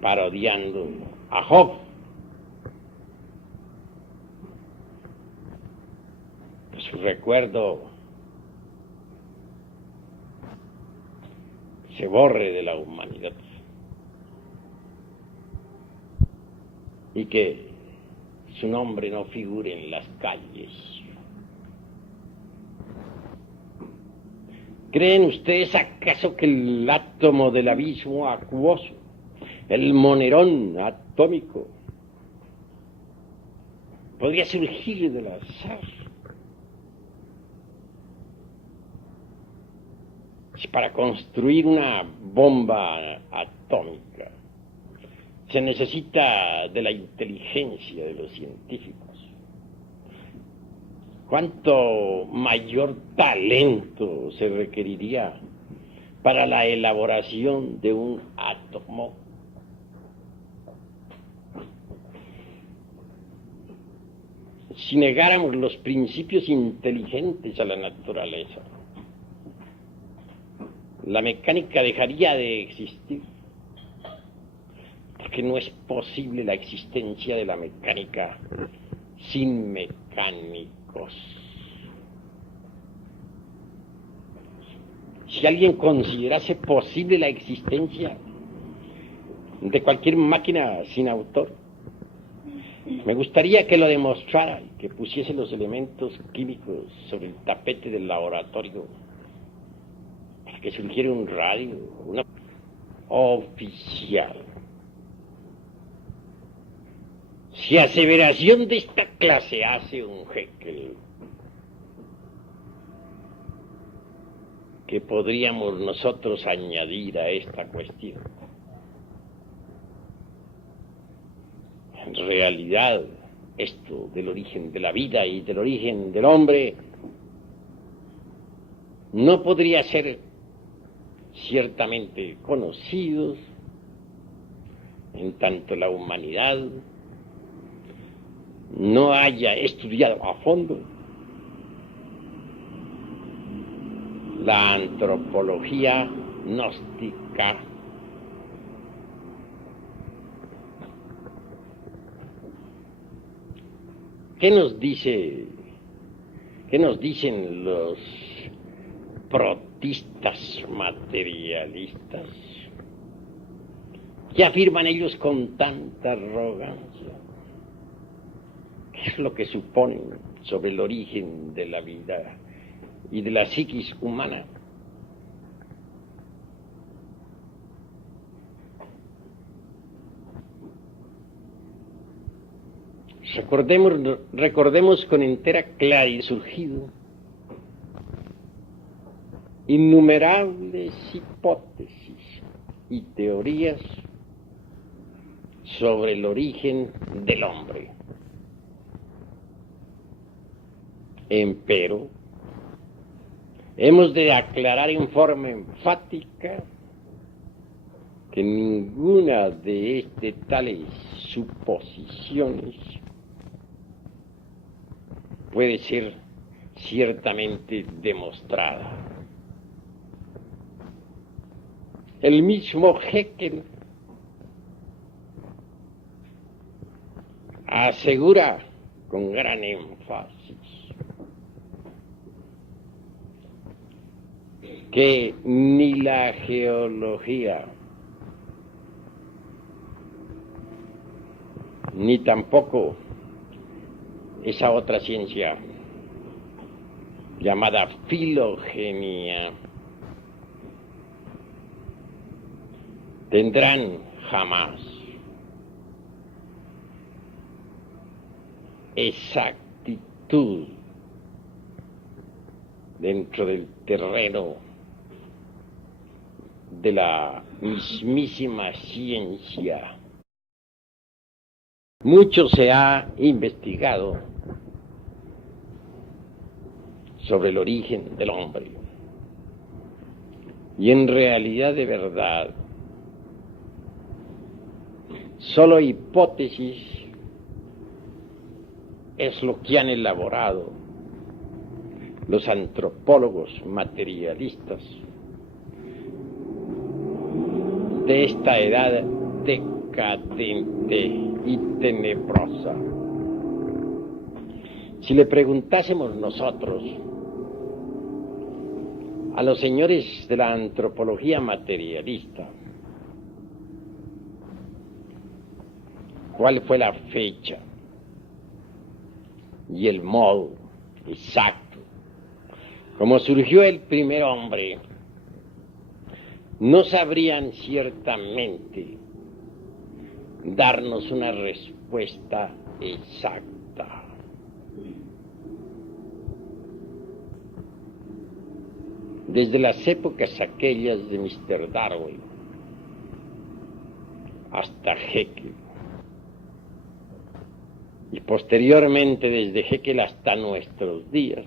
parodiando a Job, que su recuerdo se borre de la humanidad y que su nombre no figure en las calles. ¿Creen ustedes acaso que el átomo del abismo acuoso, el monerón atómico, podría surgir del azar? Si para construir una bomba atómica se necesita de la inteligencia de los científicos, ¿cuánto mayor talento se requeriría para la elaboración de un átomo? Si negáramos los principios inteligentes a la naturaleza, la mecánica dejaría de existir, porque no es posible la existencia de la mecánica sin mecánicos. Si alguien considerase posible la existencia de cualquier máquina sin autor, me gustaría que lo demostrara y que pusiese los elementos químicos sobre el tapete del laboratorio, para que surgiera un radio, una oficial. Si aseveración de esta clase hace un Haeckel, ¿qué podríamos nosotros añadir a esta cuestión? En realidad, esto del origen de la vida y del origen del hombre no podría ser ciertamente conocidos en tanto la humanidad no haya estudiado a fondo la antropología gnóstica. ¿Qué nos dicen los protistas materialistas? ¿Qué afirman ellos con tanta arrogancia? ¿Qué es lo que suponen sobre el origen de la vida y de la psiquis humana? Recordemos con entera claridad surgido innumerables hipótesis y teorías sobre el origen del hombre. Empero, hemos de aclarar en forma enfática que ninguna de tales suposiciones puede ser ciertamente demostrada. El mismo Haeckel asegura con gran énfasis que ni la geología ni tampoco esa otra ciencia llamada filogenia tendrán jamás exactitud dentro del terreno de la mismísima ciencia. Mucho se ha investigado sobre el origen del hombre y en realidad de verdad solo hipótesis es lo que han elaborado los antropólogos materialistas de esta edad decadente y tenebrosa. Si le preguntásemos nosotros a los señores de la antropología materialista cuál fue la fecha y el modo exacto como surgió el primer hombre, no sabrían ciertamente darnos una respuesta exacta. Desde las épocas aquellas de Mr. Darwin hasta Haeckel, y posteriormente desde Haeckel hasta nuestros días,